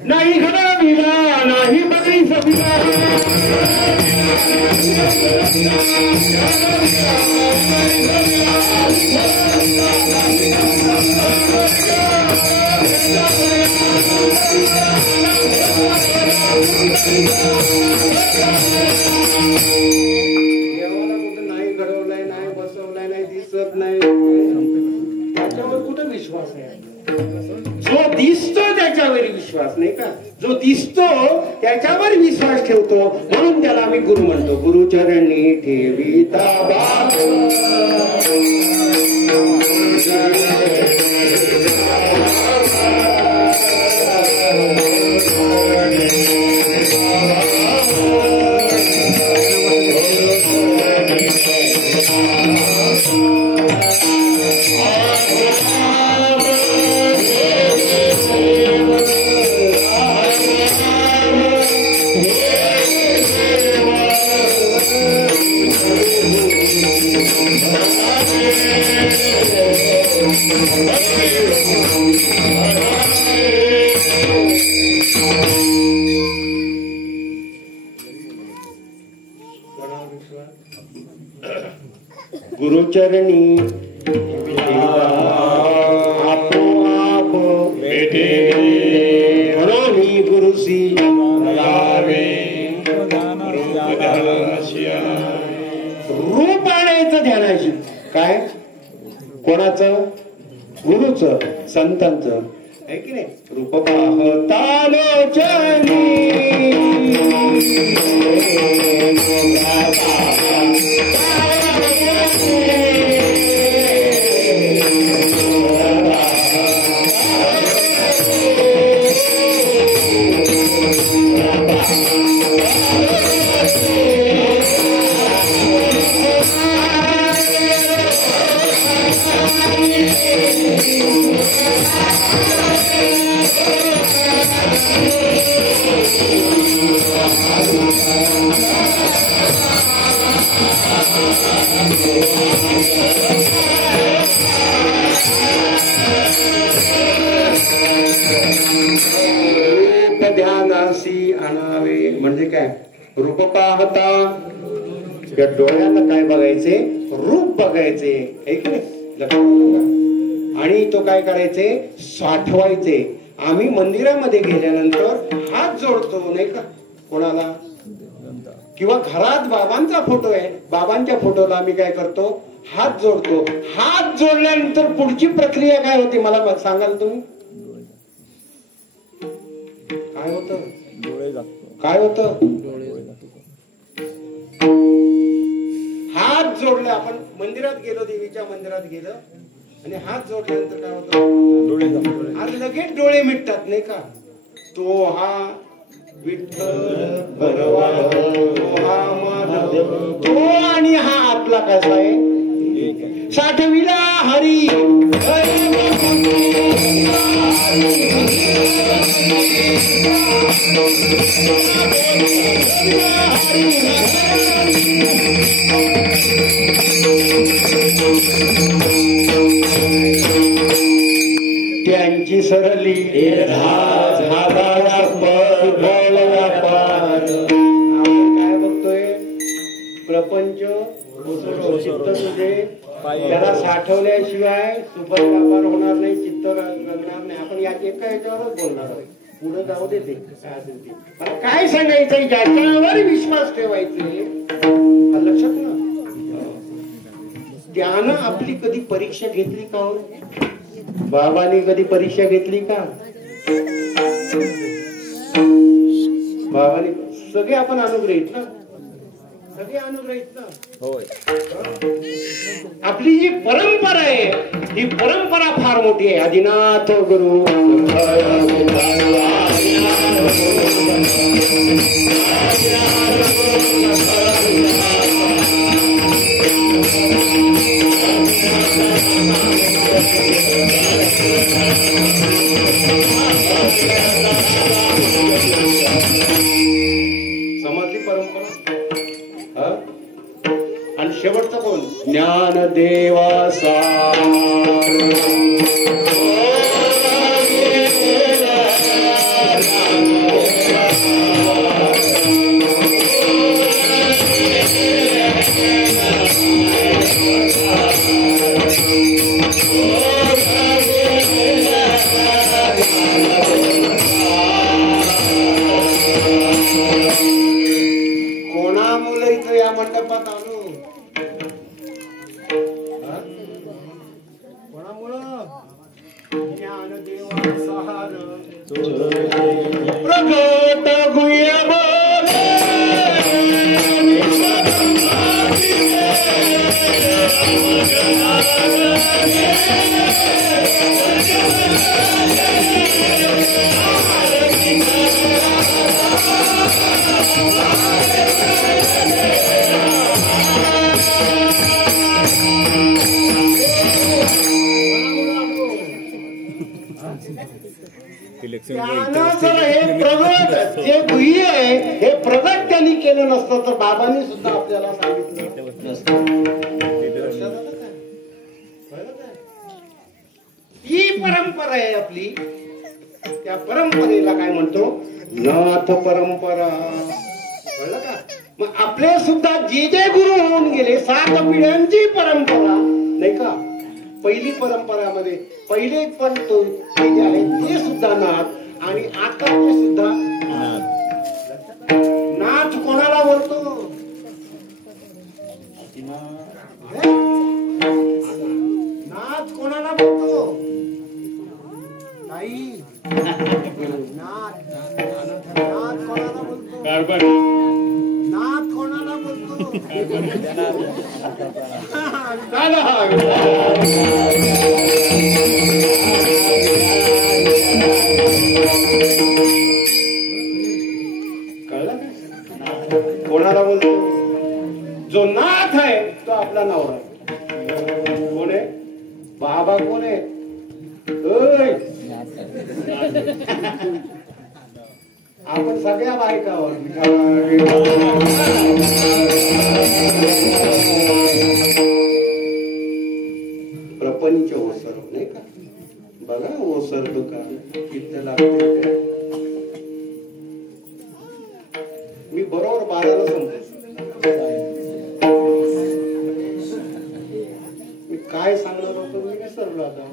नाही खरा विला नाही बघी सविला. देवाला कुठं नाही घडवलाय, नाही बसवलाय, नाही दिसत नाही, त्याच्यावर कुठं विश्वास आहे. जो दिसतो त्याच्या त्याच्यावर विश्वास नाही का, जो दिसतो त्याच्यावर विश्वास ठेवतो, म्हणून त्याला आम्ही गुरु म्हणतो. गुरुचरणी ठेविता गुरुचरणी आपोआप भेटे गुरुसी रूप आणायचं ध्यानाशी. काय कोणाचं? गुरुचं, संतांचं आहे की नाही. रूप पाहता लोचनी ध्यानासी आणावे. म्हणजे काय? रूप पाहता या डोळ्याला काय बघायचे? रूप बघायचे आहे की नाही. आणि तो काय करायचे? साठवायचे. आम्ही मंदिरामध्ये गेल्यानंतर हात जोडतो नाही का कोणाला, किंवा घरात बाबांचा फोटो आहे, बाबांच्या फोटोला आम्ही काय करतो? हात जोडतो. हात जोडल्यानंतर पुढची प्रक्रिया काय होती मला सांगाल तुम्ही? काय होतं? काय होतं? हात जोडले. आपण मंदिरात गेलो, देवीच्या मंदिरात गेलो आणि हात जोडल्यानंतर काय होतं? आज लगेच डोळे मिटतात नाही का. तो हा विठ्ठल भगवा, तो हा माधव, तो आणि हा आपला कसा आहे? साठविला हरी त्यांची सरली काय बघतोय? प्रपंच त्याला साठवल्याशिवाय सुपर व्यापार होणार नाही, चित्त रंगणार नाही. आपण या एका याच्यावरच बोलणार आहोत, पुढे जाऊ देते काय असेल ते. मला काय सांगायचं? ज्याच्यावर विश्वास ठेवायचे लक्षात ना. त्यानं आपली कधी परीक्षा घेतली का? बाबांनी कधी परीक्षा घेतली का? बाबांनी सगळे आपण अनुग्रहित ना, सगळे अनुग्रहित ना. होय. आपली जी परंपरा आहे ही परंपरा फार मोठी आहे. आदिनाथ गुरु समजली परंपरा. आणि शेवटचं कोण? ज्ञानदेवासा कोणामुळे इथं या मंडपात आलो? कोणामुळं? ज्ञानदेवा सहार प्रगट गुह्य हे प्रगट जे गुह्य आहे हे प्रगट त्यांनी केलं नसतं तर बाबांनी सुद्धा आपल्याला सांगितलं नसतं. ही परंपरा आहे आपली. त्या परंपरेला काय म्हणतो? नाथ परंपरा. कळलं का? मग आपले सुद्धा जे जे गुरु होऊन गेले 7 पिढ्यांची परंपरा नाही का. पहिली परंपरामध्ये पहिले पण तो जे आहेत ते सुद्धा नाथ आणि आता ते सुद्धा नाथ कोणाला बोलतो? नाथ कोणाला बोलतो? नाही नाथ कोणाला बोलतो? नाथ कोणाला बोलतो? कोणाला बोलतो? जो नाथ आहे तो आपला नवरा. कोण आहे? बाबा कोण आहे? आपण सगळ्या बायकावर प्रपंच ओसर नाही का. बघा ओसर दुकान किती लागते. मी बरोबर 12ला संपतो. मी काय सांगणार होतो मी विसरलो आता.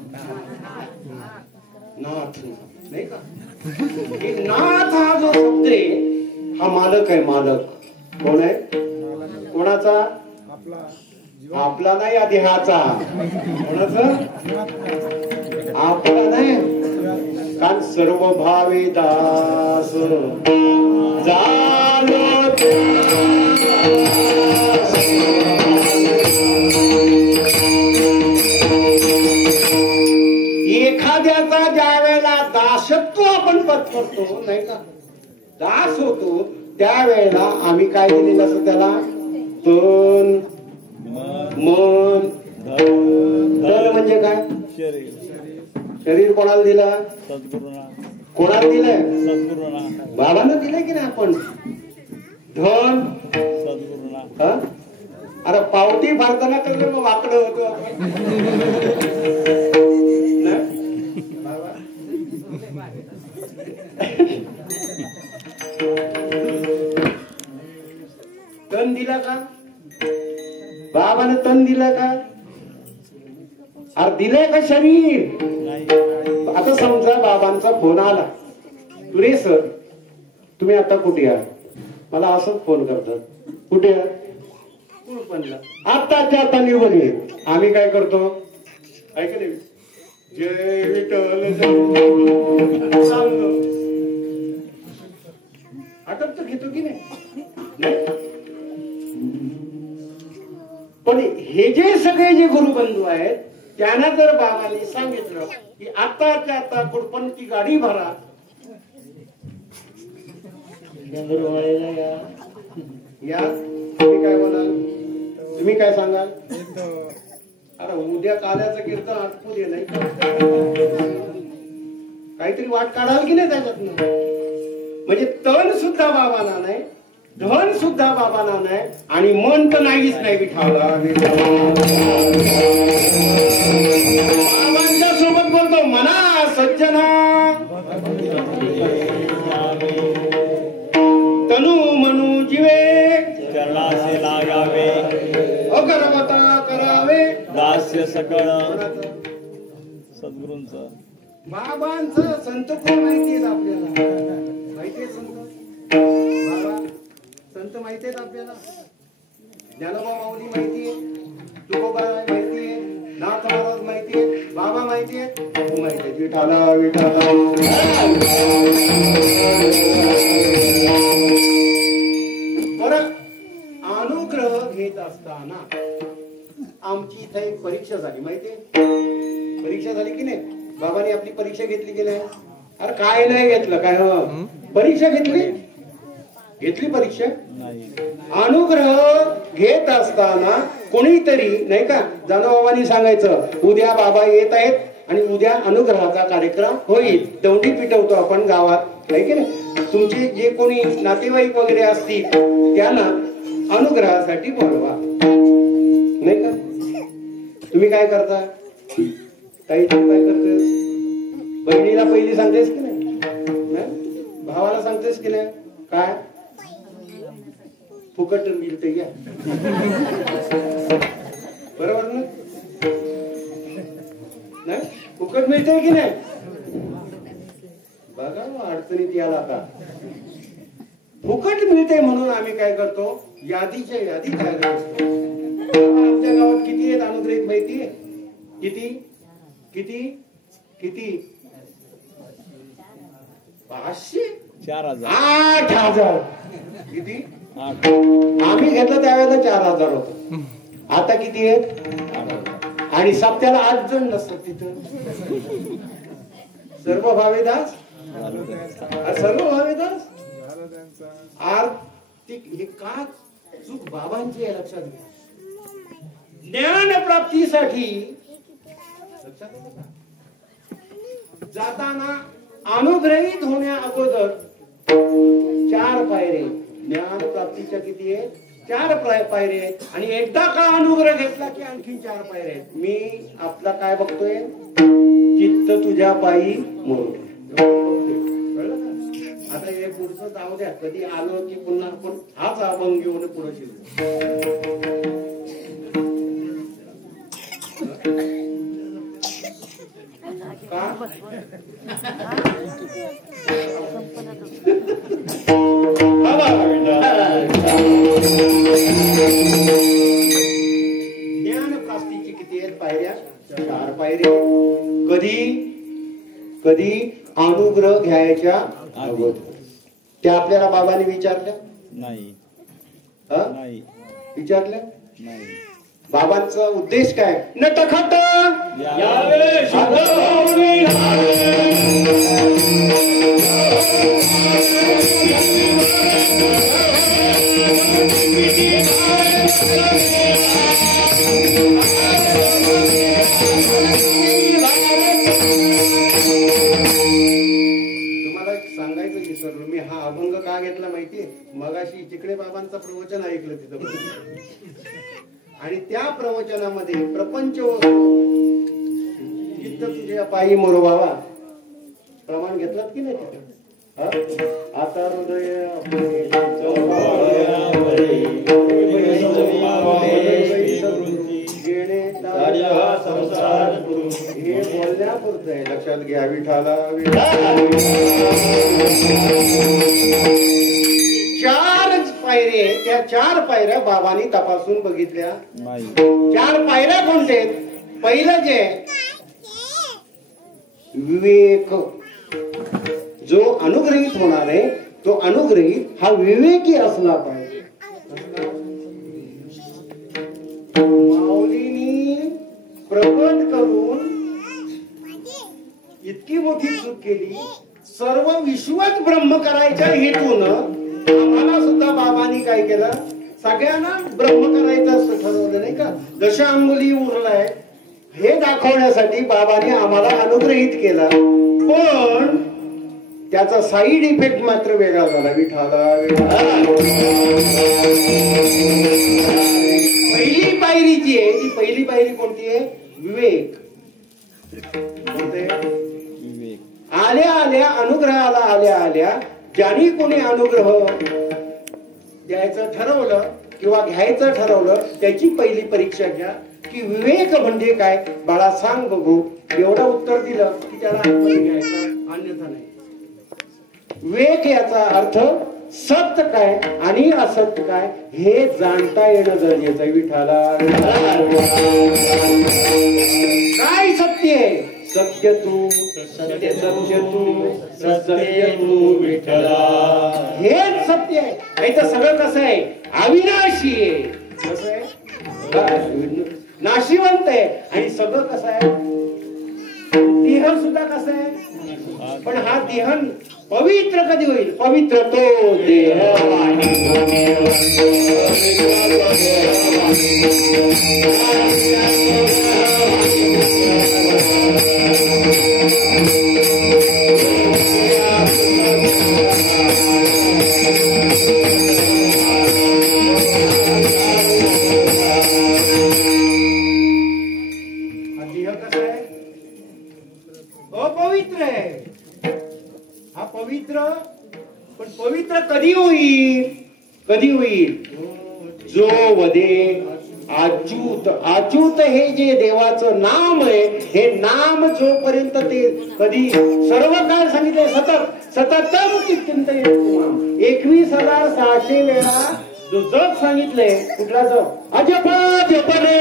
नाथ नाही का. नाथ हा जो शब्द आहे हा मालक आहे. मालक कोण आहे? कोणाचा? आपला नाही आधी हाचा. कोणाचा? आपला नाही. कारण सर्व भावे दास झालो एखाद्याचा ज्या वेळेला दासत्व आपण पत्करतो नाही का, दास होतो त्यावेळेला आम्ही काय दिलेलं असं त्याला? तन मन धन म्हणजे काय? शरीर कोणाला दिला? कोणाला दिलंय? बाबांना दिलंय की नाही आपण? धन अरे पावती भरताना तर मग वाकडं होतं. तन दिला का? बाबाने तन दिलं का? अरे दिलंय का शरीर? आता समजा बाबांचा फोन आला, तुरे सर तुम्ही आता कुठे आहात? मला असंच फोन करतात, कुठे आहात? आताच्या आता निघून ये. आम्ही काय करतो? ऐक नाही, जय विठ्ठल सांगतो. आटप तर घेतो की नाही? पण हे जे सगळे जे गुरुबंधू आहेत त्यांना जर बाबांनी सांगितलं की आताच्या आता कुडपणची गाडी भरा, या तुम्ही काय बोलाल? तुम्ही काय सांगाल? अरे उद्या काल्याचं कीर्तन आटपू दे नाही का? काहीतरी वाट काढाल की नाही त्याच्यातनं? म्हणजे तन सुद्धा बाबांना नाही, धन सुद्धा बाबांना नाही आणि मन तर नाहीच नाही. विठाला बाबांच्या सोबत बोलतो, मना सज्जना तनु मनु जीवे चरणासे लागावे, अकरवता करावे दास्य सकळ. सद्गुरूंचं बाबांचं संत कोण माहितीये आपल्याला? माहितीये संत? बाबा संत माहितीये आपल्याला? ज्ञानोबा माऊली माहितीये, तुकोबा माहितीये, नाथ महाराज माहितीये, बाबा माहितीये, माहितीये. विठाला विठाला परीक्षा झाली माहितीये, परीक्षा झाली की नाही, बाबांनी आपली परीक्षा घेतली की नाही? अरे काय नाही घेतलं काय, परीक्षा घेतली परीक्षा. अनुग्रह घेत असताना कोणीतरी नाही का जानबाबांनी सांगायचं उद्या बाबा येत आहेत आणि उद्या अनुग्रहाचा कार्यक्रम होईल, दौंडी पिटवतो आपण गावात नाही की नाही. तुमचे जे कोणी नातेवाईक वगैरे असतील त्यांना अनुग्रहासाठी बोलवा नाही का. तुम्ही काय करता ताई, तू काय करते? बहिणीला पहिली सांगतेस की नाही, भावाला सांगतेस की नाही, काय फुकट मिळते या बरोबर ना, नाही फुकट मिळते की नाही. बघा अडचणीत याला आता फुकट मिळते म्हणून आम्ही काय करतो, यादीच्या यादी तयार करतो. आमच्या गावात किती आहेत अनुग्रहित माहिती आहे? किती किती किती 500 4,000 8,000 किती आम्ही घेतलं त्यावेळेला 4,000 होत. आता किती आहेत? आणि सप्त्याला 8 जण नसतात तिथं. सर्व भावेदास आर्थिक हे का चूक बाबांची आहे लक्षात घ्या. ज्ञान प्राप्तीसाठी लक्षात का जाताना अनुग्रहित होण्या अगोदर 4 पायरे, ज्ञान प्राप्तीच्या किती आहे? 4 पायरे आहेत. आणि एकदा का अनुग्रह घेतला की आणखी 4 पायरे आहेत. मी आपला काय बघतोय, चित्त तुझ्या पायी मोड. आता हे पुढचं जाऊ द्या, कधी आलो की पुन्हा आपण हाच अभंग घेऊन पुढे शिरलो. ज्ञान प्राप्तीची किती आहेत पायऱ्या? 4 पायऱ्या. कधी अनुग्रह घ्यायच्या अगोदर. त्या आपल्याला बाबांनी विचारल्या नाही, विचारल्या नाही. बाबांचा उद्देश काय? नटखट सांगायचं विसरलो मी, हा अभंग का घेतला माहितीये? मगाशी चिकडे बाबांचं प्रवचन ऐकलं तिथं आणि त्या प्रवचनामध्ये प्रपंच चित्त तुझ्या पायी मोरवावा प्रमाण घेतलात की नाही तिथं? आता हृदय हे बोलण्यापुरतं आहे, लक्षात घ्या. विठाला 4 पायरे, त्या 4 पायऱ्या बाबांनी तपासून बघितल्या. 4 पायऱ्या कोणते आहेत? पहिलं जे विवेक, जो अनुग्रहित होणार आहे तो अनुग्रहित हा विवेकी असला पाहिजे. माऊलीनी प्रकट करून इतकी मोठी चूक केली, सर्व विश्वच ब्रह्म करायच्या हेतून आम्हाला सुद्धा बाबांनी काय केलं, सगळ्यांना ब्रह्म करायचं असं ठरवलं नाही का. दशांगुली उरलाय हे दाखवण्यासाठी बाबांनी आम्हाला अनुग्रहित केला, पण त्याचा साईड इफेक्ट मात्र वेगळा झाला. विठाला पहिली पायरी जी आहे ती पहिली पायरी कोणती आहे? विवेक. आल्या आल्या अनुग्रहाला आल्या ज्यांनी कोणी अनुग्रह द्यायचं ठरवलं किंवा घ्यायचं ठरवलं त्याची पहिली परीक्षा घ्या की विवेक म्हणजे काय. बाळा सांग बघू. एवढं उत्तर दिलं की त्याला आतमध्ये घ्यायचं, अन्यथा नाही. विवेक याचा अर्थ सत्य काय आणि असत्य काय हे जाणता येणं गरजेचं आहे. विठाला काय सत्य आहे? सत्य तू सत्य तू सत्य तू विठ्ठला, हेच सत्य आहे. नाही तर सगळं कसं आहे? अविनाशी आहे. कसं आहे? नाशिवंत आहे आणि सगळं कसं आहे देह सुद्धा कसं आहे पण हा देह पवित्र कधी होईल पवित्र तो देह अपवित्र आहे हा पवित्र पण पवित्र कधी होईल जो वदे अच्युत अच्युत हे जे देवाचं नाम आहे हे नाम जोपर्यंत ते कधी सर्व काळ सांगितले सततम चिंतन 21,600 वेळा जो जप सांगितलंय कुठला जप अजप जपने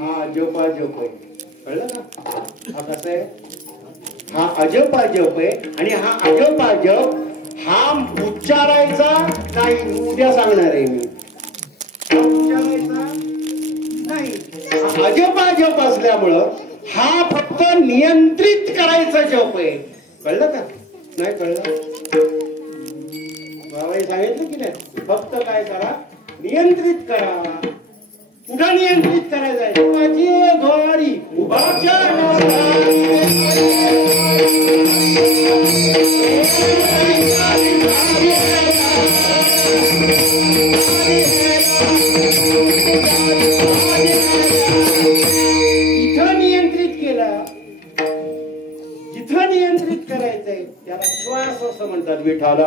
हा अजपा जप आहे कळलं ना हा कसं आहे हा अजपा जप आहे आणि हा अजपा जप हा उच्चारायचा नाही उद्या सांगणार आहे मी उच्चारायचा नाही अजपा जप असल्यामुळं हा फक्त नियंत्रित करायचा जप आहे कळलं का नाही कळलं बाबाई सांगितलं की नाही फक्त काय करा नियंत्रित करा कुठं नियंत्रित करायचं आहे माझी घोडी उभाच्या इथं नियंत्रित केला जिथं नियंत्रित करायचंय त्याला श्वास असं म्हणतात विठाला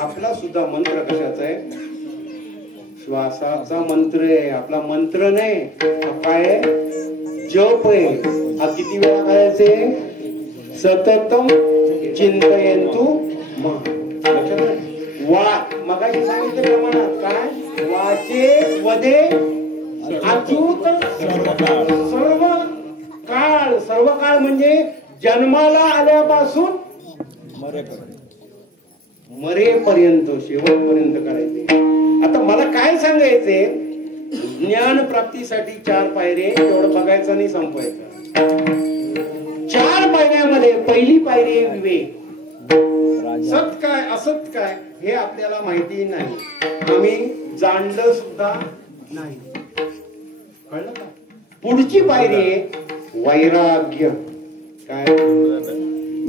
आपला सुद्धा मंत्र कशाचा आहे श्वासाचा मंत्र आहे आपला मंत्र नाही काय जप आहे हा किती वेळा करायचे सततम चिंतयन्तु मगाशी सांगितलं प्रमाणात काय वाचे वदे अच्युत सर्व काळ म्हणजे जन्माला आल्यापासून मरेपर्यंत शेवटपर्यंत करायचे आता मला काय सांगायचे ज्ञान प्राप्तीसाठी 4 पायरे एवढं बघायचं नाही संपवायचं 4 पायऱ्यामध्ये पहिली पायरी आहे विवेक सत काय असत काय हे आपल्याला माहिती नाही आम्ही जाणलं सुद्धा नाही कळलं का पुढची पायरी आहे वैराग्य काय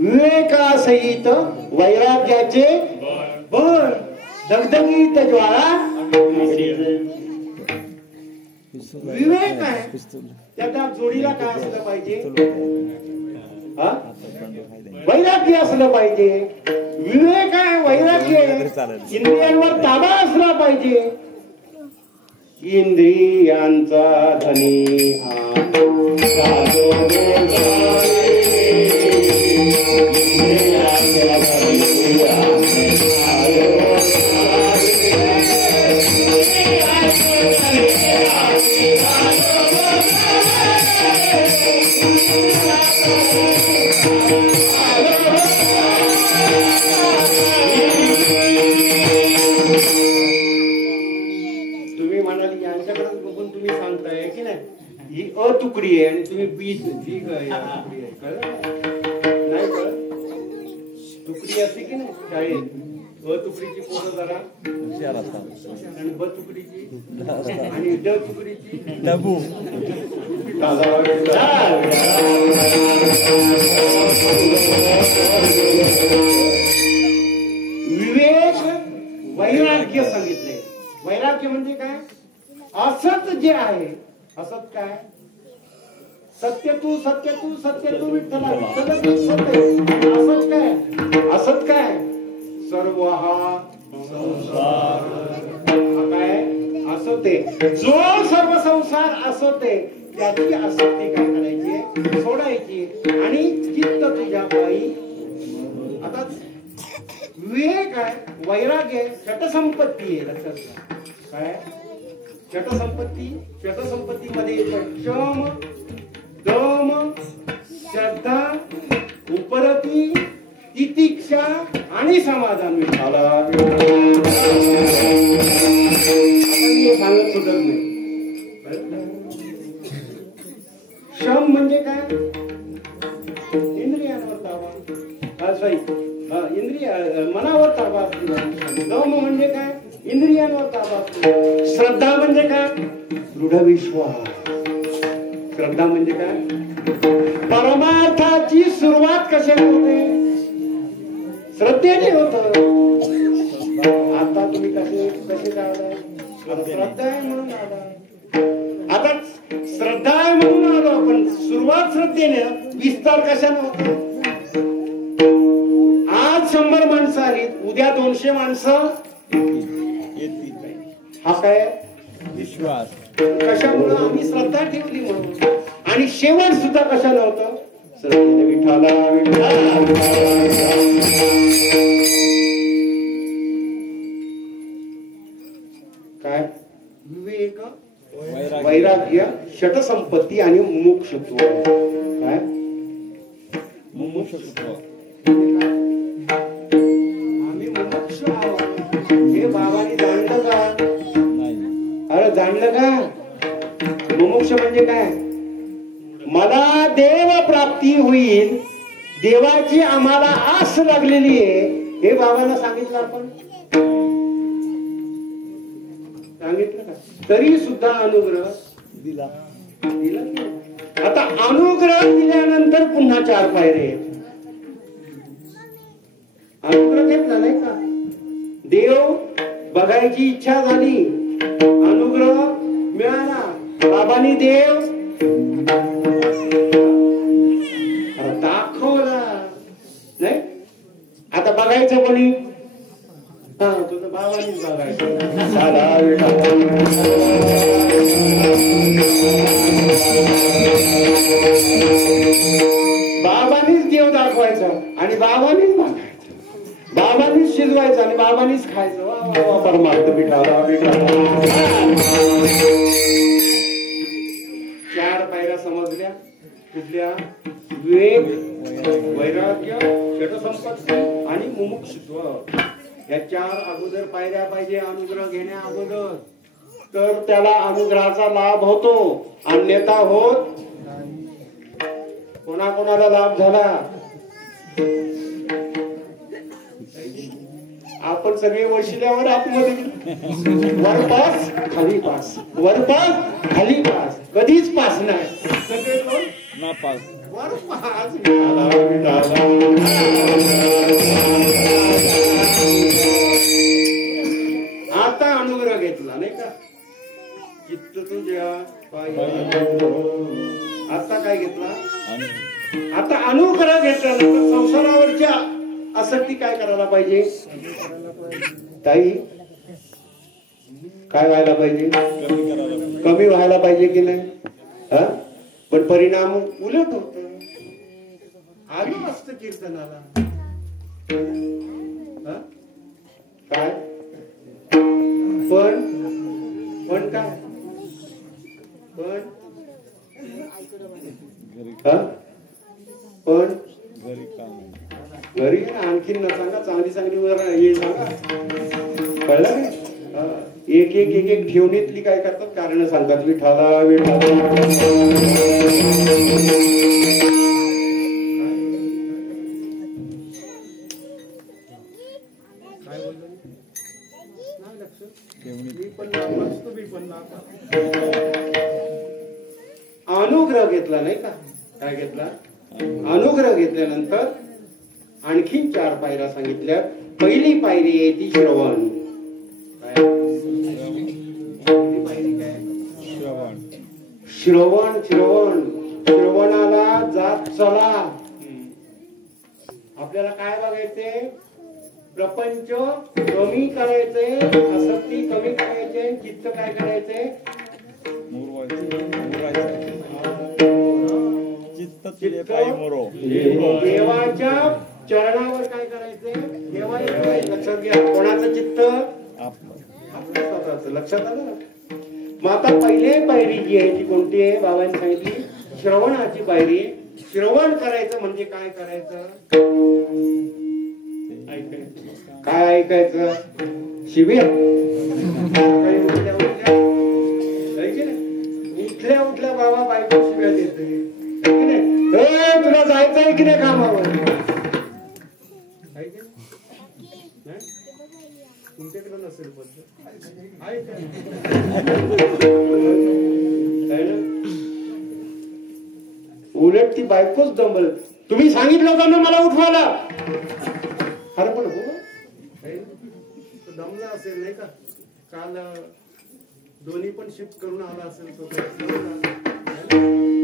विवेकासहित वैराग्याचे बळ दगदगीत ज्वाळा विवेक आहे त्या जोडीला काय असलं पाहिजे वैराग्य असलं पाहिजे विवेक आहे वैराग्य इंद्रियांवर ताबा असला पाहिजे इंद्रियांचा धनी ही अ तुकडी आहे आणि तुम्ही बी तुकडी आहे नाही कळत तुकडी असते की नाही शाळेत अ तुकडीची पोरं जरा आणि ब तुकडीची आणि ड तुकडीची डबू विवेक वैराग्य सांगितले वैराग्य म्हणजे काय असत जे आहे असत काय सत्य तू विठ्ठला असत काय सर्व हा संसार काय असत जो सर्व संसार असत त्याची आसक्ती काय करायची सोडायची आणि चित्त तुझ्या पायी आता विवेक आहे, वैराग्य आहे, षटसंपत्ती आहे. लक्षात घ्या. काय षटसंपत्ती मध्ये शम, दम, श्रद्धा, उपरती, तितिक्षा आणि समाधान. विठाला हे सांगत सुटत नाही. शम म्हणजे काय? इंद्रियांवर ताबा, मनावर ताबा. दम म्हणजे काय? इंद्रियांवर ताबा. श्रद्धा म्हणजे काय? दृढ विश्वास. श्रद्धा म्हणजे काय? परमार्थाची सुरुवात कशाने होते? श्रद्धेने होत. आता तुम्ही कसे काढलाय? श्रद्धा आहे म्हणून आला. आता श्रद्धा आहे म्हणून आलो आपण. सुरुवात श्रद्धेने, विस्तार कशाने होतो? आज 100 माणसं आली, उद्या 200 माणसं. हा काय विश्वास? कशामुळे? आम्ही श्रद्धा ठेवली म्हणून. आणि शेवट सुद्धा कशा नव्हतं? श्रद्धेने. विठाला काय? विवेक, वैराग्य, षटसंपत्ती आणि मुमुक्षुत्व. काय? मुमुक्षुत्व. आम्ही मुमुक्षु आहोत हे बाबांनी जाणलं का? अरे जाणलं का? मुमुक्ष म्हणजे काय? मला देव प्राप्ती होईल, देवाची आम्हाला आस लागलेली आहे हे बाबांना सांगितलं आपण. सांगितलं का? तरी सुद्धा अनुग्रह दिला. आता अनुग्रह दिल्यानंतर पुन्हा 4 पायरे आहेत. अनुग्रह घेतला नाही का? देव बघायची इच्छा झाली, अनुग्रह मिळाला. बाबांनी देव दाखवला नाही. आता बघायचं कोणी? तुझं बाबांनीच बघायचं. बाबांनीच देव दाखवायचा आणि बाबांनीच बघायचं, बाबांनीच शिजवायचं आणि बाबांनीच खायचं. वा वा वा, परमार्थ पिठाला. 4 पायऱ्या समजल्या कुठल्या? विवेक, वैराग्य, षटसंपत्ती आणि मुमुक्षुत्व. या 4 अगोदर पायऱ्या पाहिजे अनुग्रह घेण्या अगोदर. तर त्याला अनुग्रहाचा लाभ होतो, अन्यथा होत. कोणाकोणाला लाभ झाला? आपण सगळे वशिल्यावर आतमध्ये वरपास खाली पास, वरपास खाली पास, कधीच पास नाही. नापास. वरपास. आता अनुग्रह घेतला नाही का? चित्त तुझ्या आता काय घेतला? आता अनुग्रह घेतल्यानंतर संसारावरच्या आसक्ती काय करायला पाहिजे? ताई काय व्हायला पाहिजे? कमी व्हायला पाहिजे की नाही? पण परिणाम उलट होत. आलो असत कीर्तनाला. काय पण काय? पण घरी आणखीन न सांगा, चांगली हे सांगा. कळलं नाही? एक ठेवणीतली काय करतात? कारण सांगतात. विठाला अनुग्रह घेतला नाही का? काय घेतला? अनुग्रह घेतल्यानंतर आणखीन 4 पायऱ्या सांगितल्या. पहिली पायरी आहे ती श्रवण. पायरी काय? श्रवणाला जात चला. आपल्याला काय बघायचे? प्रपंच कमी करायचे, आसक्ती कमी करायचे, चित्त काय करायचे? देवाच्या चरणावर काय करायचे? लक्षात घ्या, कोणाचं चित्त? आपलं स्वतःच. लक्षात आलं ना? मग आता पहिली पायरी जी आहे ती कोणती आहे? बाबांनी सांगितली श्रवणाची पायरी. श्रवण करायचं म्हणजे काय करायचं? ऐकायचं. काय ऐकायचं? शिव्या. उठल्या उठल्या बाबा बायको शिव्या देते, तुला जायचंय की नाही कामावर? तुमच्याकडे नसेल पद्धत. उलट ती बायकोच दंबल. तुम्ही सांगितलं होतं ना मला उठवायला. अरे पण हो दमला असेल नाही का? काल दोन्ही पण शिफ्ट करून आला असेल तो.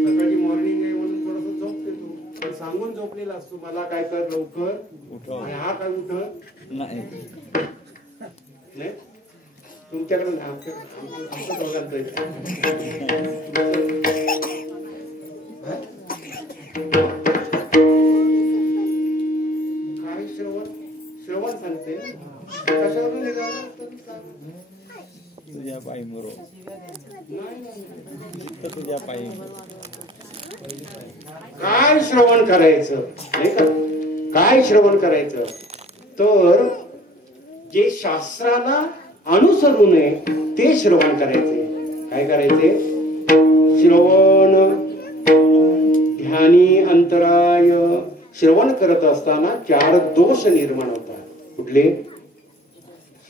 सकाळी मॉर्निंग आहे म्हणून थोडस झोपते तू, पण सांगून झोपलेला असतो मला काय कर लवकर. आणि हा काय उठत नाही. तुमच्याकडे आमच्या दोघांचं काय श्रवण सांगते. कशावरून तुझ्या पायी मरो, तुझ्या पायी. काय श्रवण करायचं नाही का? काय श्रवण करायचं तर जे शास्त्राला अनुसरून आहे ते श्रवण करायचे. काय करायचे? श्रवण ध्यानी अंतराय. श्रवण करत असताना 4 दोष निर्माण होतात. कुठले?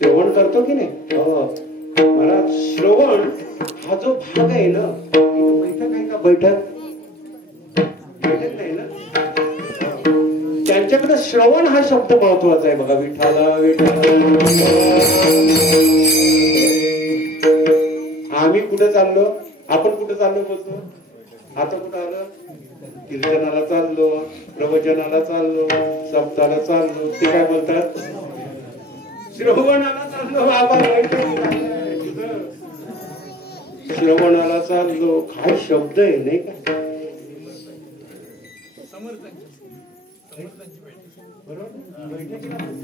श्रवण करतो की नाही? मला श्रवण हा जो भाग आहे ना, बैठक आहे का? बैठक नाही ना. त्यांच्याकडे श्रवण हा शब्द महत्वाचा आहे बघा. विठाला आम्ही कुठे चाललो? आपण कुठे चाललो बोलतो? आता कुठं आलं? कीर्तनाला चाललो, प्रवचनाला चाललो, सप्ताला चाललो. ते काय बोलतात? श्रवणाला चाललो बाबा. श्रवणाला चाललो. काय शब्द आहे नाही का?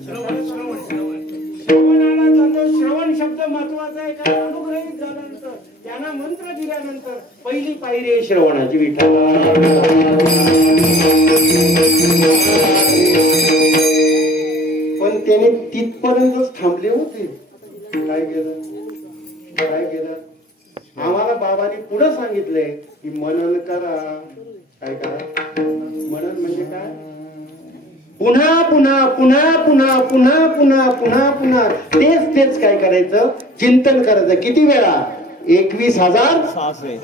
श्रवणाला चाललो. श्रवण शब्द महत्वाचा आहे का? अनुग्रहित झाल्यानंतर त्यांना मंत्र दिल्यानंतर पहिली पायरी आहे श्रवणाची. विठाला पण त्याने तिथपर्यंतच थांबले होते. काय केलं? आम्हाला बाबांनी पुढे सांगितलंय की मनन करा. काय करा? मनन म्हणजे काय? पुन्हा पुन्हा पुन्हा पुन्हा पुन्हा पुन्हा पुन्हा पुन्हा तेच काय करायचं? चिंतन करायचं. किती वेळा? 21,600.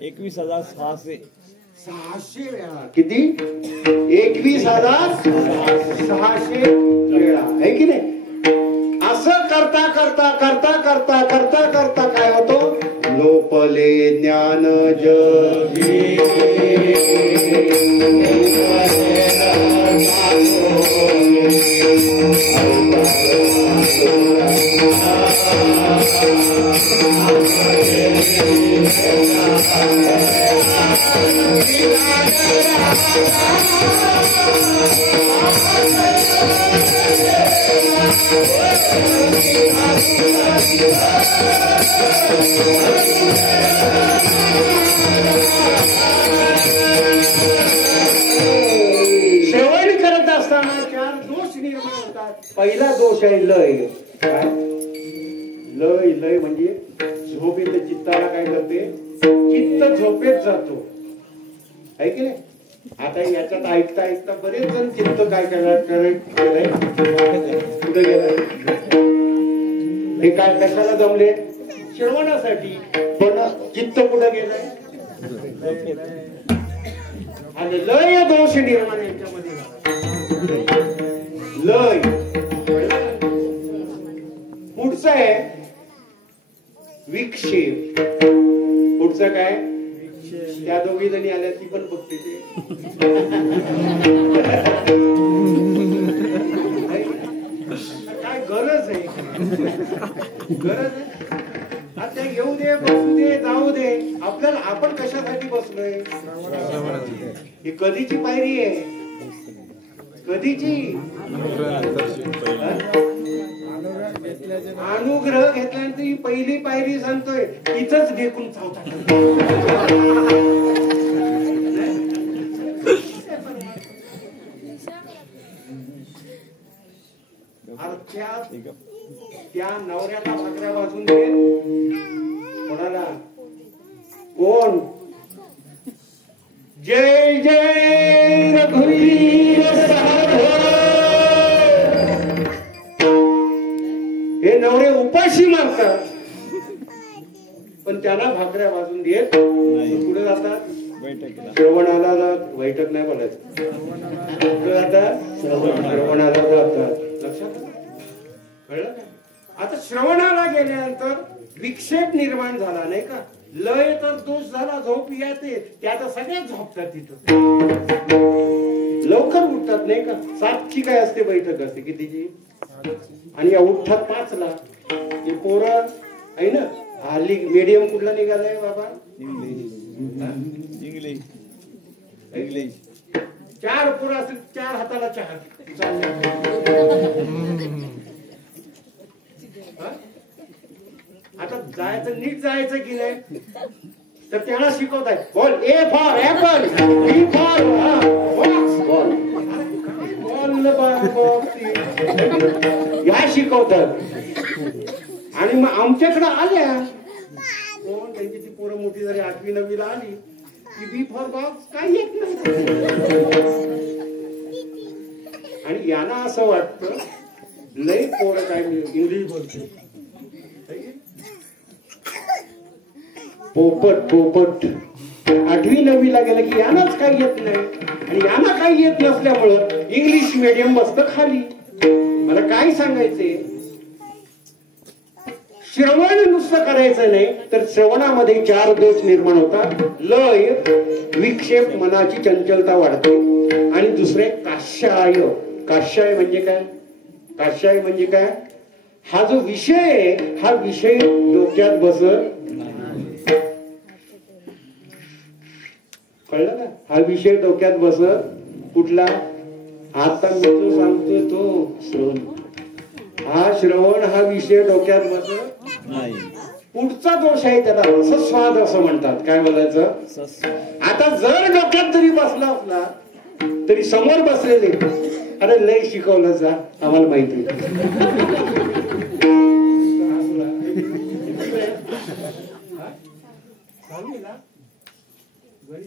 21,600 वेळा. किती? 21,600 वेळा आहे की नाही? असं करता करता करता करता करता करता काय होतो? लोपले ज्ञान जगी. श्रवण करत असताना 4 दोष निर्माण होतात. पहिला दोष आहे लय. लय म्हणजे झोप येते चित्ताला. काय करते? चित्त झोपेत जातो आहे की नाही? आता याच्यात ऐकता ऐकता बरेच जण चित्त काय केलंय कुठे गेलं? हे काय कशाला जमले? श्रवणासाठी. पण चित्त कुठं गेलंय? आणि लय दोष निर्माण याच्यामध्ये. लय पुढचं आहे विक्षेप. पुढचं काय? त्या दोघी जणी आल्या ती पण बघते ते. काय गरज आहे? आता घेऊ दे, बसू दे, जाऊ दे. आपल्याला आपण कशासाठी बसलोय? ही कधीची पायरी आहे? कधीची अनुग्रह घेतल्यानंतर ही पहिली पायरी सांगतोय इथंच घेकून चावता त्या नवऱ्याला भाकऱ्या वाजून दे कोणाला कोण जय जय रघुवीर हे नवरे उपाशी मारतात पण त्यांना भाकऱ्या वाजून देत पुढे जातात श्रवणाला जात बैठक नाही बोलायचं पुढे जातात श्रवणाला जातात लक्षात कळलं का आता श्रवणाला गेल्यानंतर विक्षेप निर्माण झाला नाही का लय तर दोष झाला झोप येते त्या सगळ्यात झोपतात तिथं लवकर उठतात नाही का 7ची काय असते बैठक असते कितीची आणि या उठतात 5ला हे पोरं आहे ना हल्ली मीडियम कुठला निघालाय बाबा इंग्लिश 4 पोरं असतील 4 हाताला चहा आता जायचं नीट जायचं की नाही तर त्याला शिकवत आहे बोल A for apple B for box या शिकवतात आणि मग आमच्याकडे आल्या कोण त्यांची ती पोरं मोठी झाली 8वी 9वी ला आली की बी फॉर बॉक्स काही येत नाही आणि यांना असं वाटतं लई पोरं काय इंग्लिश बोलते पोपट 8वी 9वी ला गेलं की यांनाच काही येत नाही आणि यांना काही येत नसल्यामुळं इंग्लिश मीडियम बसतं खाली मला काय सांगायचंय श्रवण नुसतं करायचं नाही तर श्रवणामध्ये 4 दोष निर्माण होतात लय विक्षेप मनाची चंचलता वाढते आणि दुसरे काश्याय म्हणजे काय काश्याय म्हणजे काय हा जो विषय आहे हा विषय डोक्यात बसत कळलं का हा विषय डोक्यात बसत कुठला आता मी जो सांगतोय तो श्रवण हा श्रवण हा विषय डोक्यात बसत नाही पुढचा दोष आहे त्याला रसस्वाद असं म्हणतात काय बोलायचं आता जर डोक्यात जरी बसला असला तरी समोर बसलेले अरे लय शिकवलं जा आम्हाला माहिती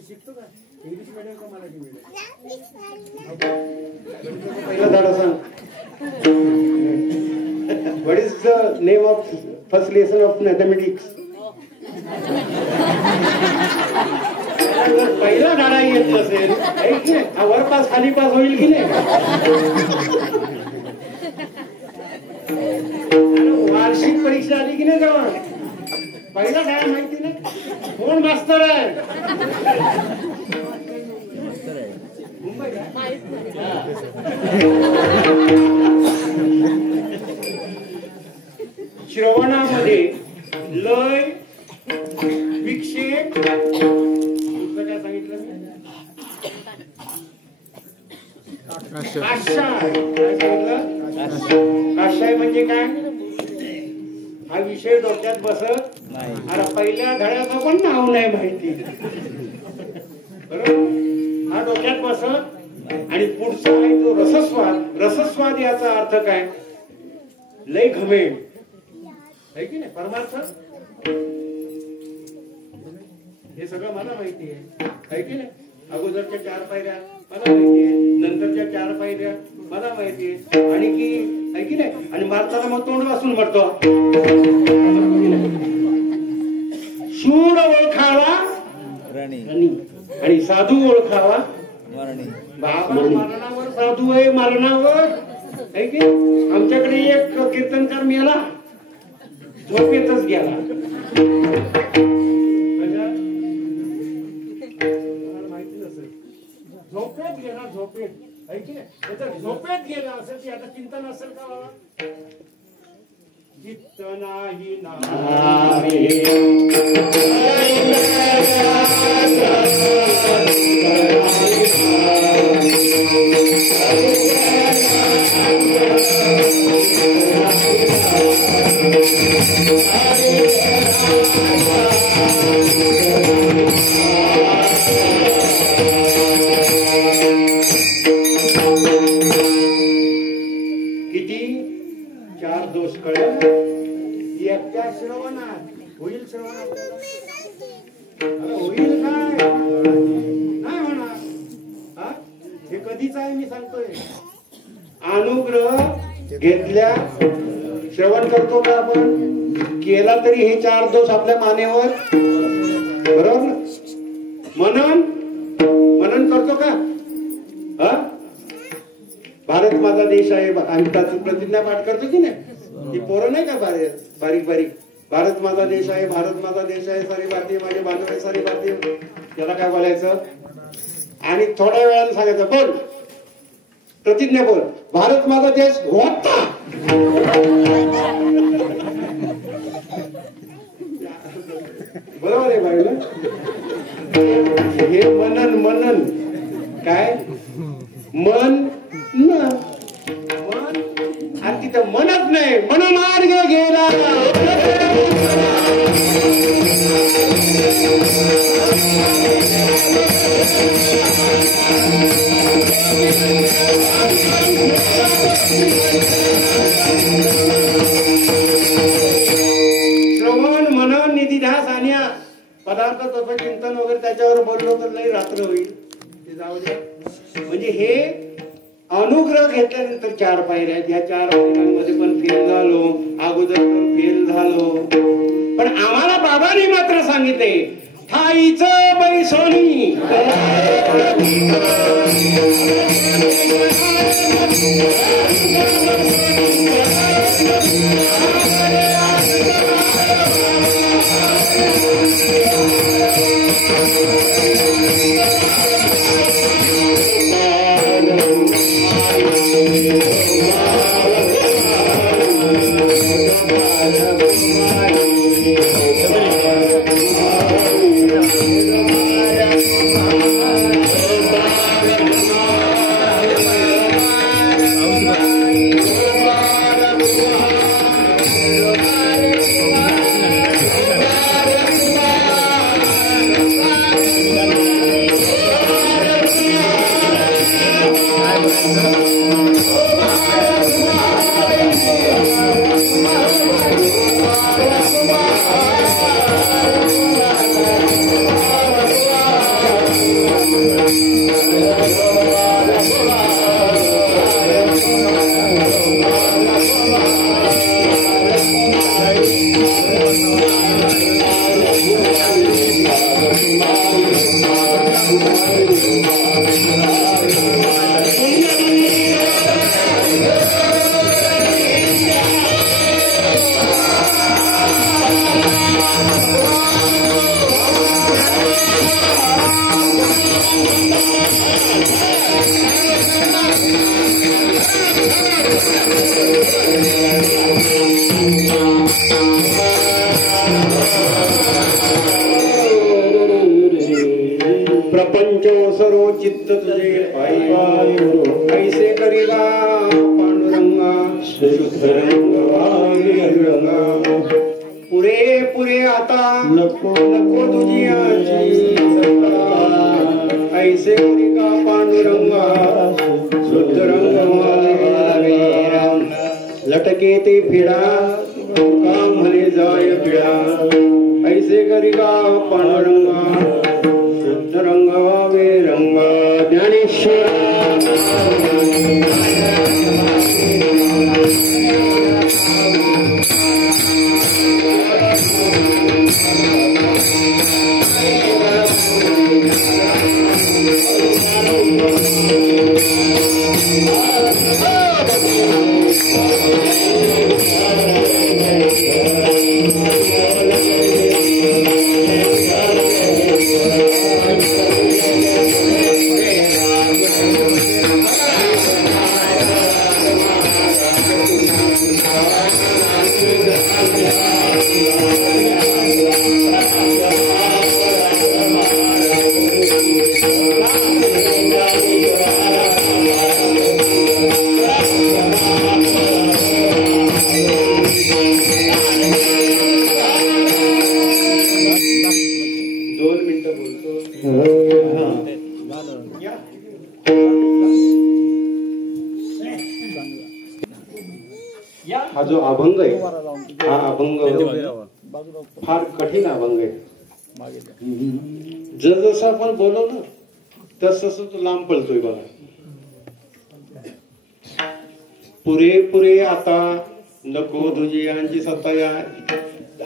शिकतो का इंग्लिश मीडियम का मराठी मीडियम पहिला धडा सांग what is the name of first lesson of mathematics पहिला धडा येत नसेल हा वर पास खाली पास होईल की नाही वार्षिक परीक्षा आली की नाही तेव्हा पहिला धडा माहिती नाही कोण मास्तर आहे श्रवणामध्ये लय विक्षेप काय सांगितलं काशाय म्हणजे काय हा विषय डोक्यात बसत नाही अरे पहिल्या धड्याचं पण नाव नाही माहिती बरोबर हा डोक्यात बसत आणि पुढचा आहे तो रसस्वाद याचा अर्थ काय लय घमेंड आहे की नाही परमार्थ हे सगळं मला माहिती आहे की नाही अगोदरच्या 4 पायऱ्या मला माहिती आहे नंतरच्या 4 पायऱ्या मला माहिती आहे आणि की आहे की नाही आणि मारताना मग तोंड वाचून मरतो शूर ओळखावा रणी आणि साधू ओळखावा मरणी बाबा मरणावर साधू आहे मरणावर आहे की आमच्याकडे एक कीर्तनकार मेला झोपेतच गेला माहिती नसेल झोपेत गेला झोपेत आहे की नाही झोपेत गेला असेल की आता चिंतन असेल का बाबा चित्त नाही ना होईल श्रवण आपल्याला? अरे होईल काय नाही म्हणा. हा हे कधीच आहे मी सांगतोय. अनुग्रह घेतल्या श्रवण करतो का आपण? केला तरी हे 4 दोष आपल्या मानेवर. बरोबर ना? मनन करतो का? हा भारत माझा देश आहे. आम्ही त्याची प्रतिज्ञा पाठ करतो की नाही? ती पोरं नाही का बारीक बारीक भारत माझा देश आहे, भारत माझा देश आहे, सारे भारतीय माझे बांधव आहे, सारे भारतीय. त्याला काय बोलायचं? आणि थोड्या वेळाने सांगायचं बोल प्रतिज्ञा बोल, भारत माझा देश होता. बरोबर आहे बाई ना? हे मनन काय मन आणि तिथं मनच नाही. मनमार्ग गेला श्रवण मनन निधिध्यास आणि पदार्थ तत्वचिंतन वगैरे त्याच्यावर बोललो तर लई रात्र होईल. ते जाऊ द्या. म्हणजे हे अनुग्रह घेतल्यानंतर 4 पायऱ्या आहेत. ह्या 4 पायऱ्यांमध्ये पण फेल झालो, अगोदर पण फेल झालो. पण आम्हाला बाबांनी मात्र सांगितले ठाईचं बैसोनी प्रपंच सर्व चित्त तुझे पायी ऐसे करीला पांडुरंगा शुद्धरंगा पुरे पुरे आता नको नको तुझी ऐसे करीला पांडुरंगा शुद्धरंग लटके ते फिरा काम म्हणे जाय फिरा ऐसे करीला पांडुरंगा रंग वे रंग ज्ञानेश्वर हा जो अभंग आहे हा अभंग फार कठीण अभंग आहे. मागे द्या. जसं आपण बोलवलं तस तो लांब पळतोय बघा. पुरे आता नको तुझी यांची सत्ता या.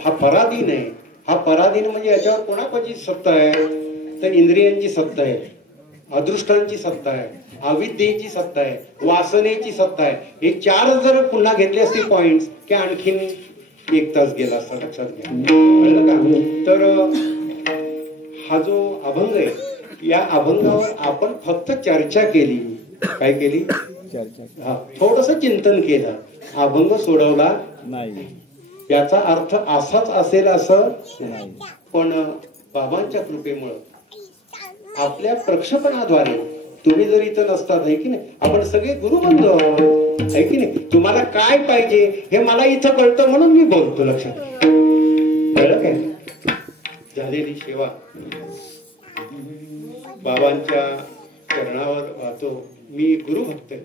हा पराधीन आहे. हा पराधीन म्हणजे याच्यावर कोणाची सत्ता आहे तर इंद्रियांची सत्ता आहे, अदृष्टांची सत्ता आहे, अविद्येची सत्ता आहे, वासनेची सत्ता आहे. हे चार जर पुन्हा घेतले असते पॉइंट की आणखीन 1 तास गेला असता. लक्षात घ्या. कळलं का? तर हा जो अभंग आहे या अभंगावर आपण फक्त चर्चा केली. काय केली? चर्चा. हा, थोडस चिंतन केलं. अभंग सोडवला नाही. याचा अर्थ असाच असेल असं नाही. पण बाबांच्या कृपेमुळं आपल्या प्रक्षेपणाद्वारे तुम्ही जर इथं नसतात आहे की नाही, आपण सगळे गुरुबंधू आहोत आहे की नाही. तुम्हाला काय पाहिजे हे मला इथं कळतं म्हणून मी बोलतो. लक्षात कळलं काय? झालेली सेवा बाबांच्या चरणावर वाहतो. मी गुरुभक्त आहे.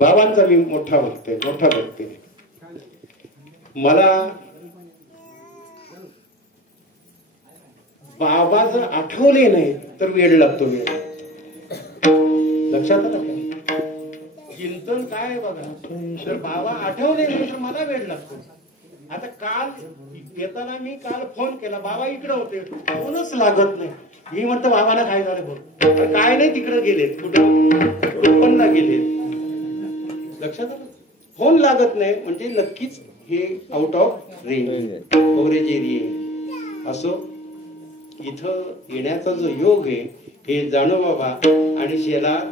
बाबांचा मी मोठा भक्त आहे, मोठा भक्त आहे. मला बाबा जर आठवले नाही तर वेळ लागतो. वेळ लक्षात आलं का? चिंतन काय आहे बघा. तर बाबा आठवले नाही तर मला वेळ लागतो. आता काल येताना मी फोन केला, बाबा इकडे होते, फोनच लागत नाही. मी म्हणतो बाबाला काय झालं बोल. काय नाही, तिकडे गेलेत, कुठं पण ना गेलेत. लक्षात आलं? फोन लागत नाही म्हणजे नक्कीच हे out of range coverage area. असो इथं येण्याचा जो योग आहे हे जाणो बाबा आणि शेलार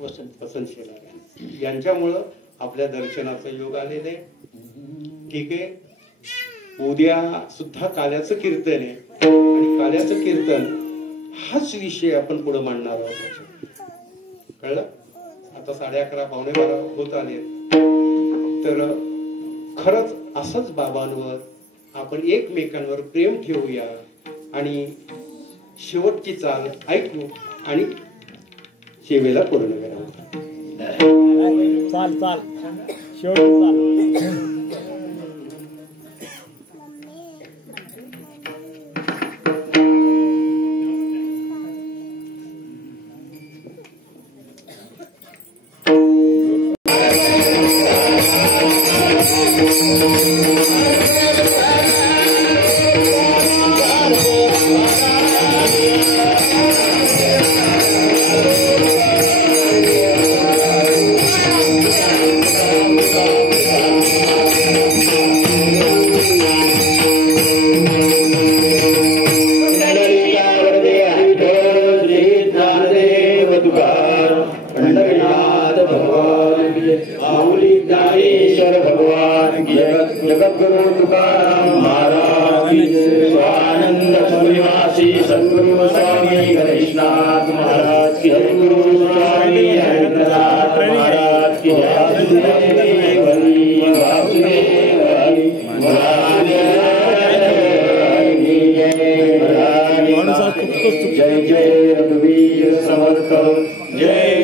वसंत शेलार यांच्यामुळं आपल्या दर्शनाचा योग आलेला आहे. ठीक आहे. उद्या सुद्धा काल्याचं कीर्तन आहे आणि काल्याचं कीर्तन हाच विषय आपण पुढे मांडणार आहोत. कळलं? आता 11:30 पावणे 12 होत आले. तर खरंच असंच बाबांवर आपण एकमेकांवर प्रेम ठेवूया आणि शेवटची चाल ऐकू आणि सेवेला पूर्ण करा. चाल चाल शेवटी चाल. जय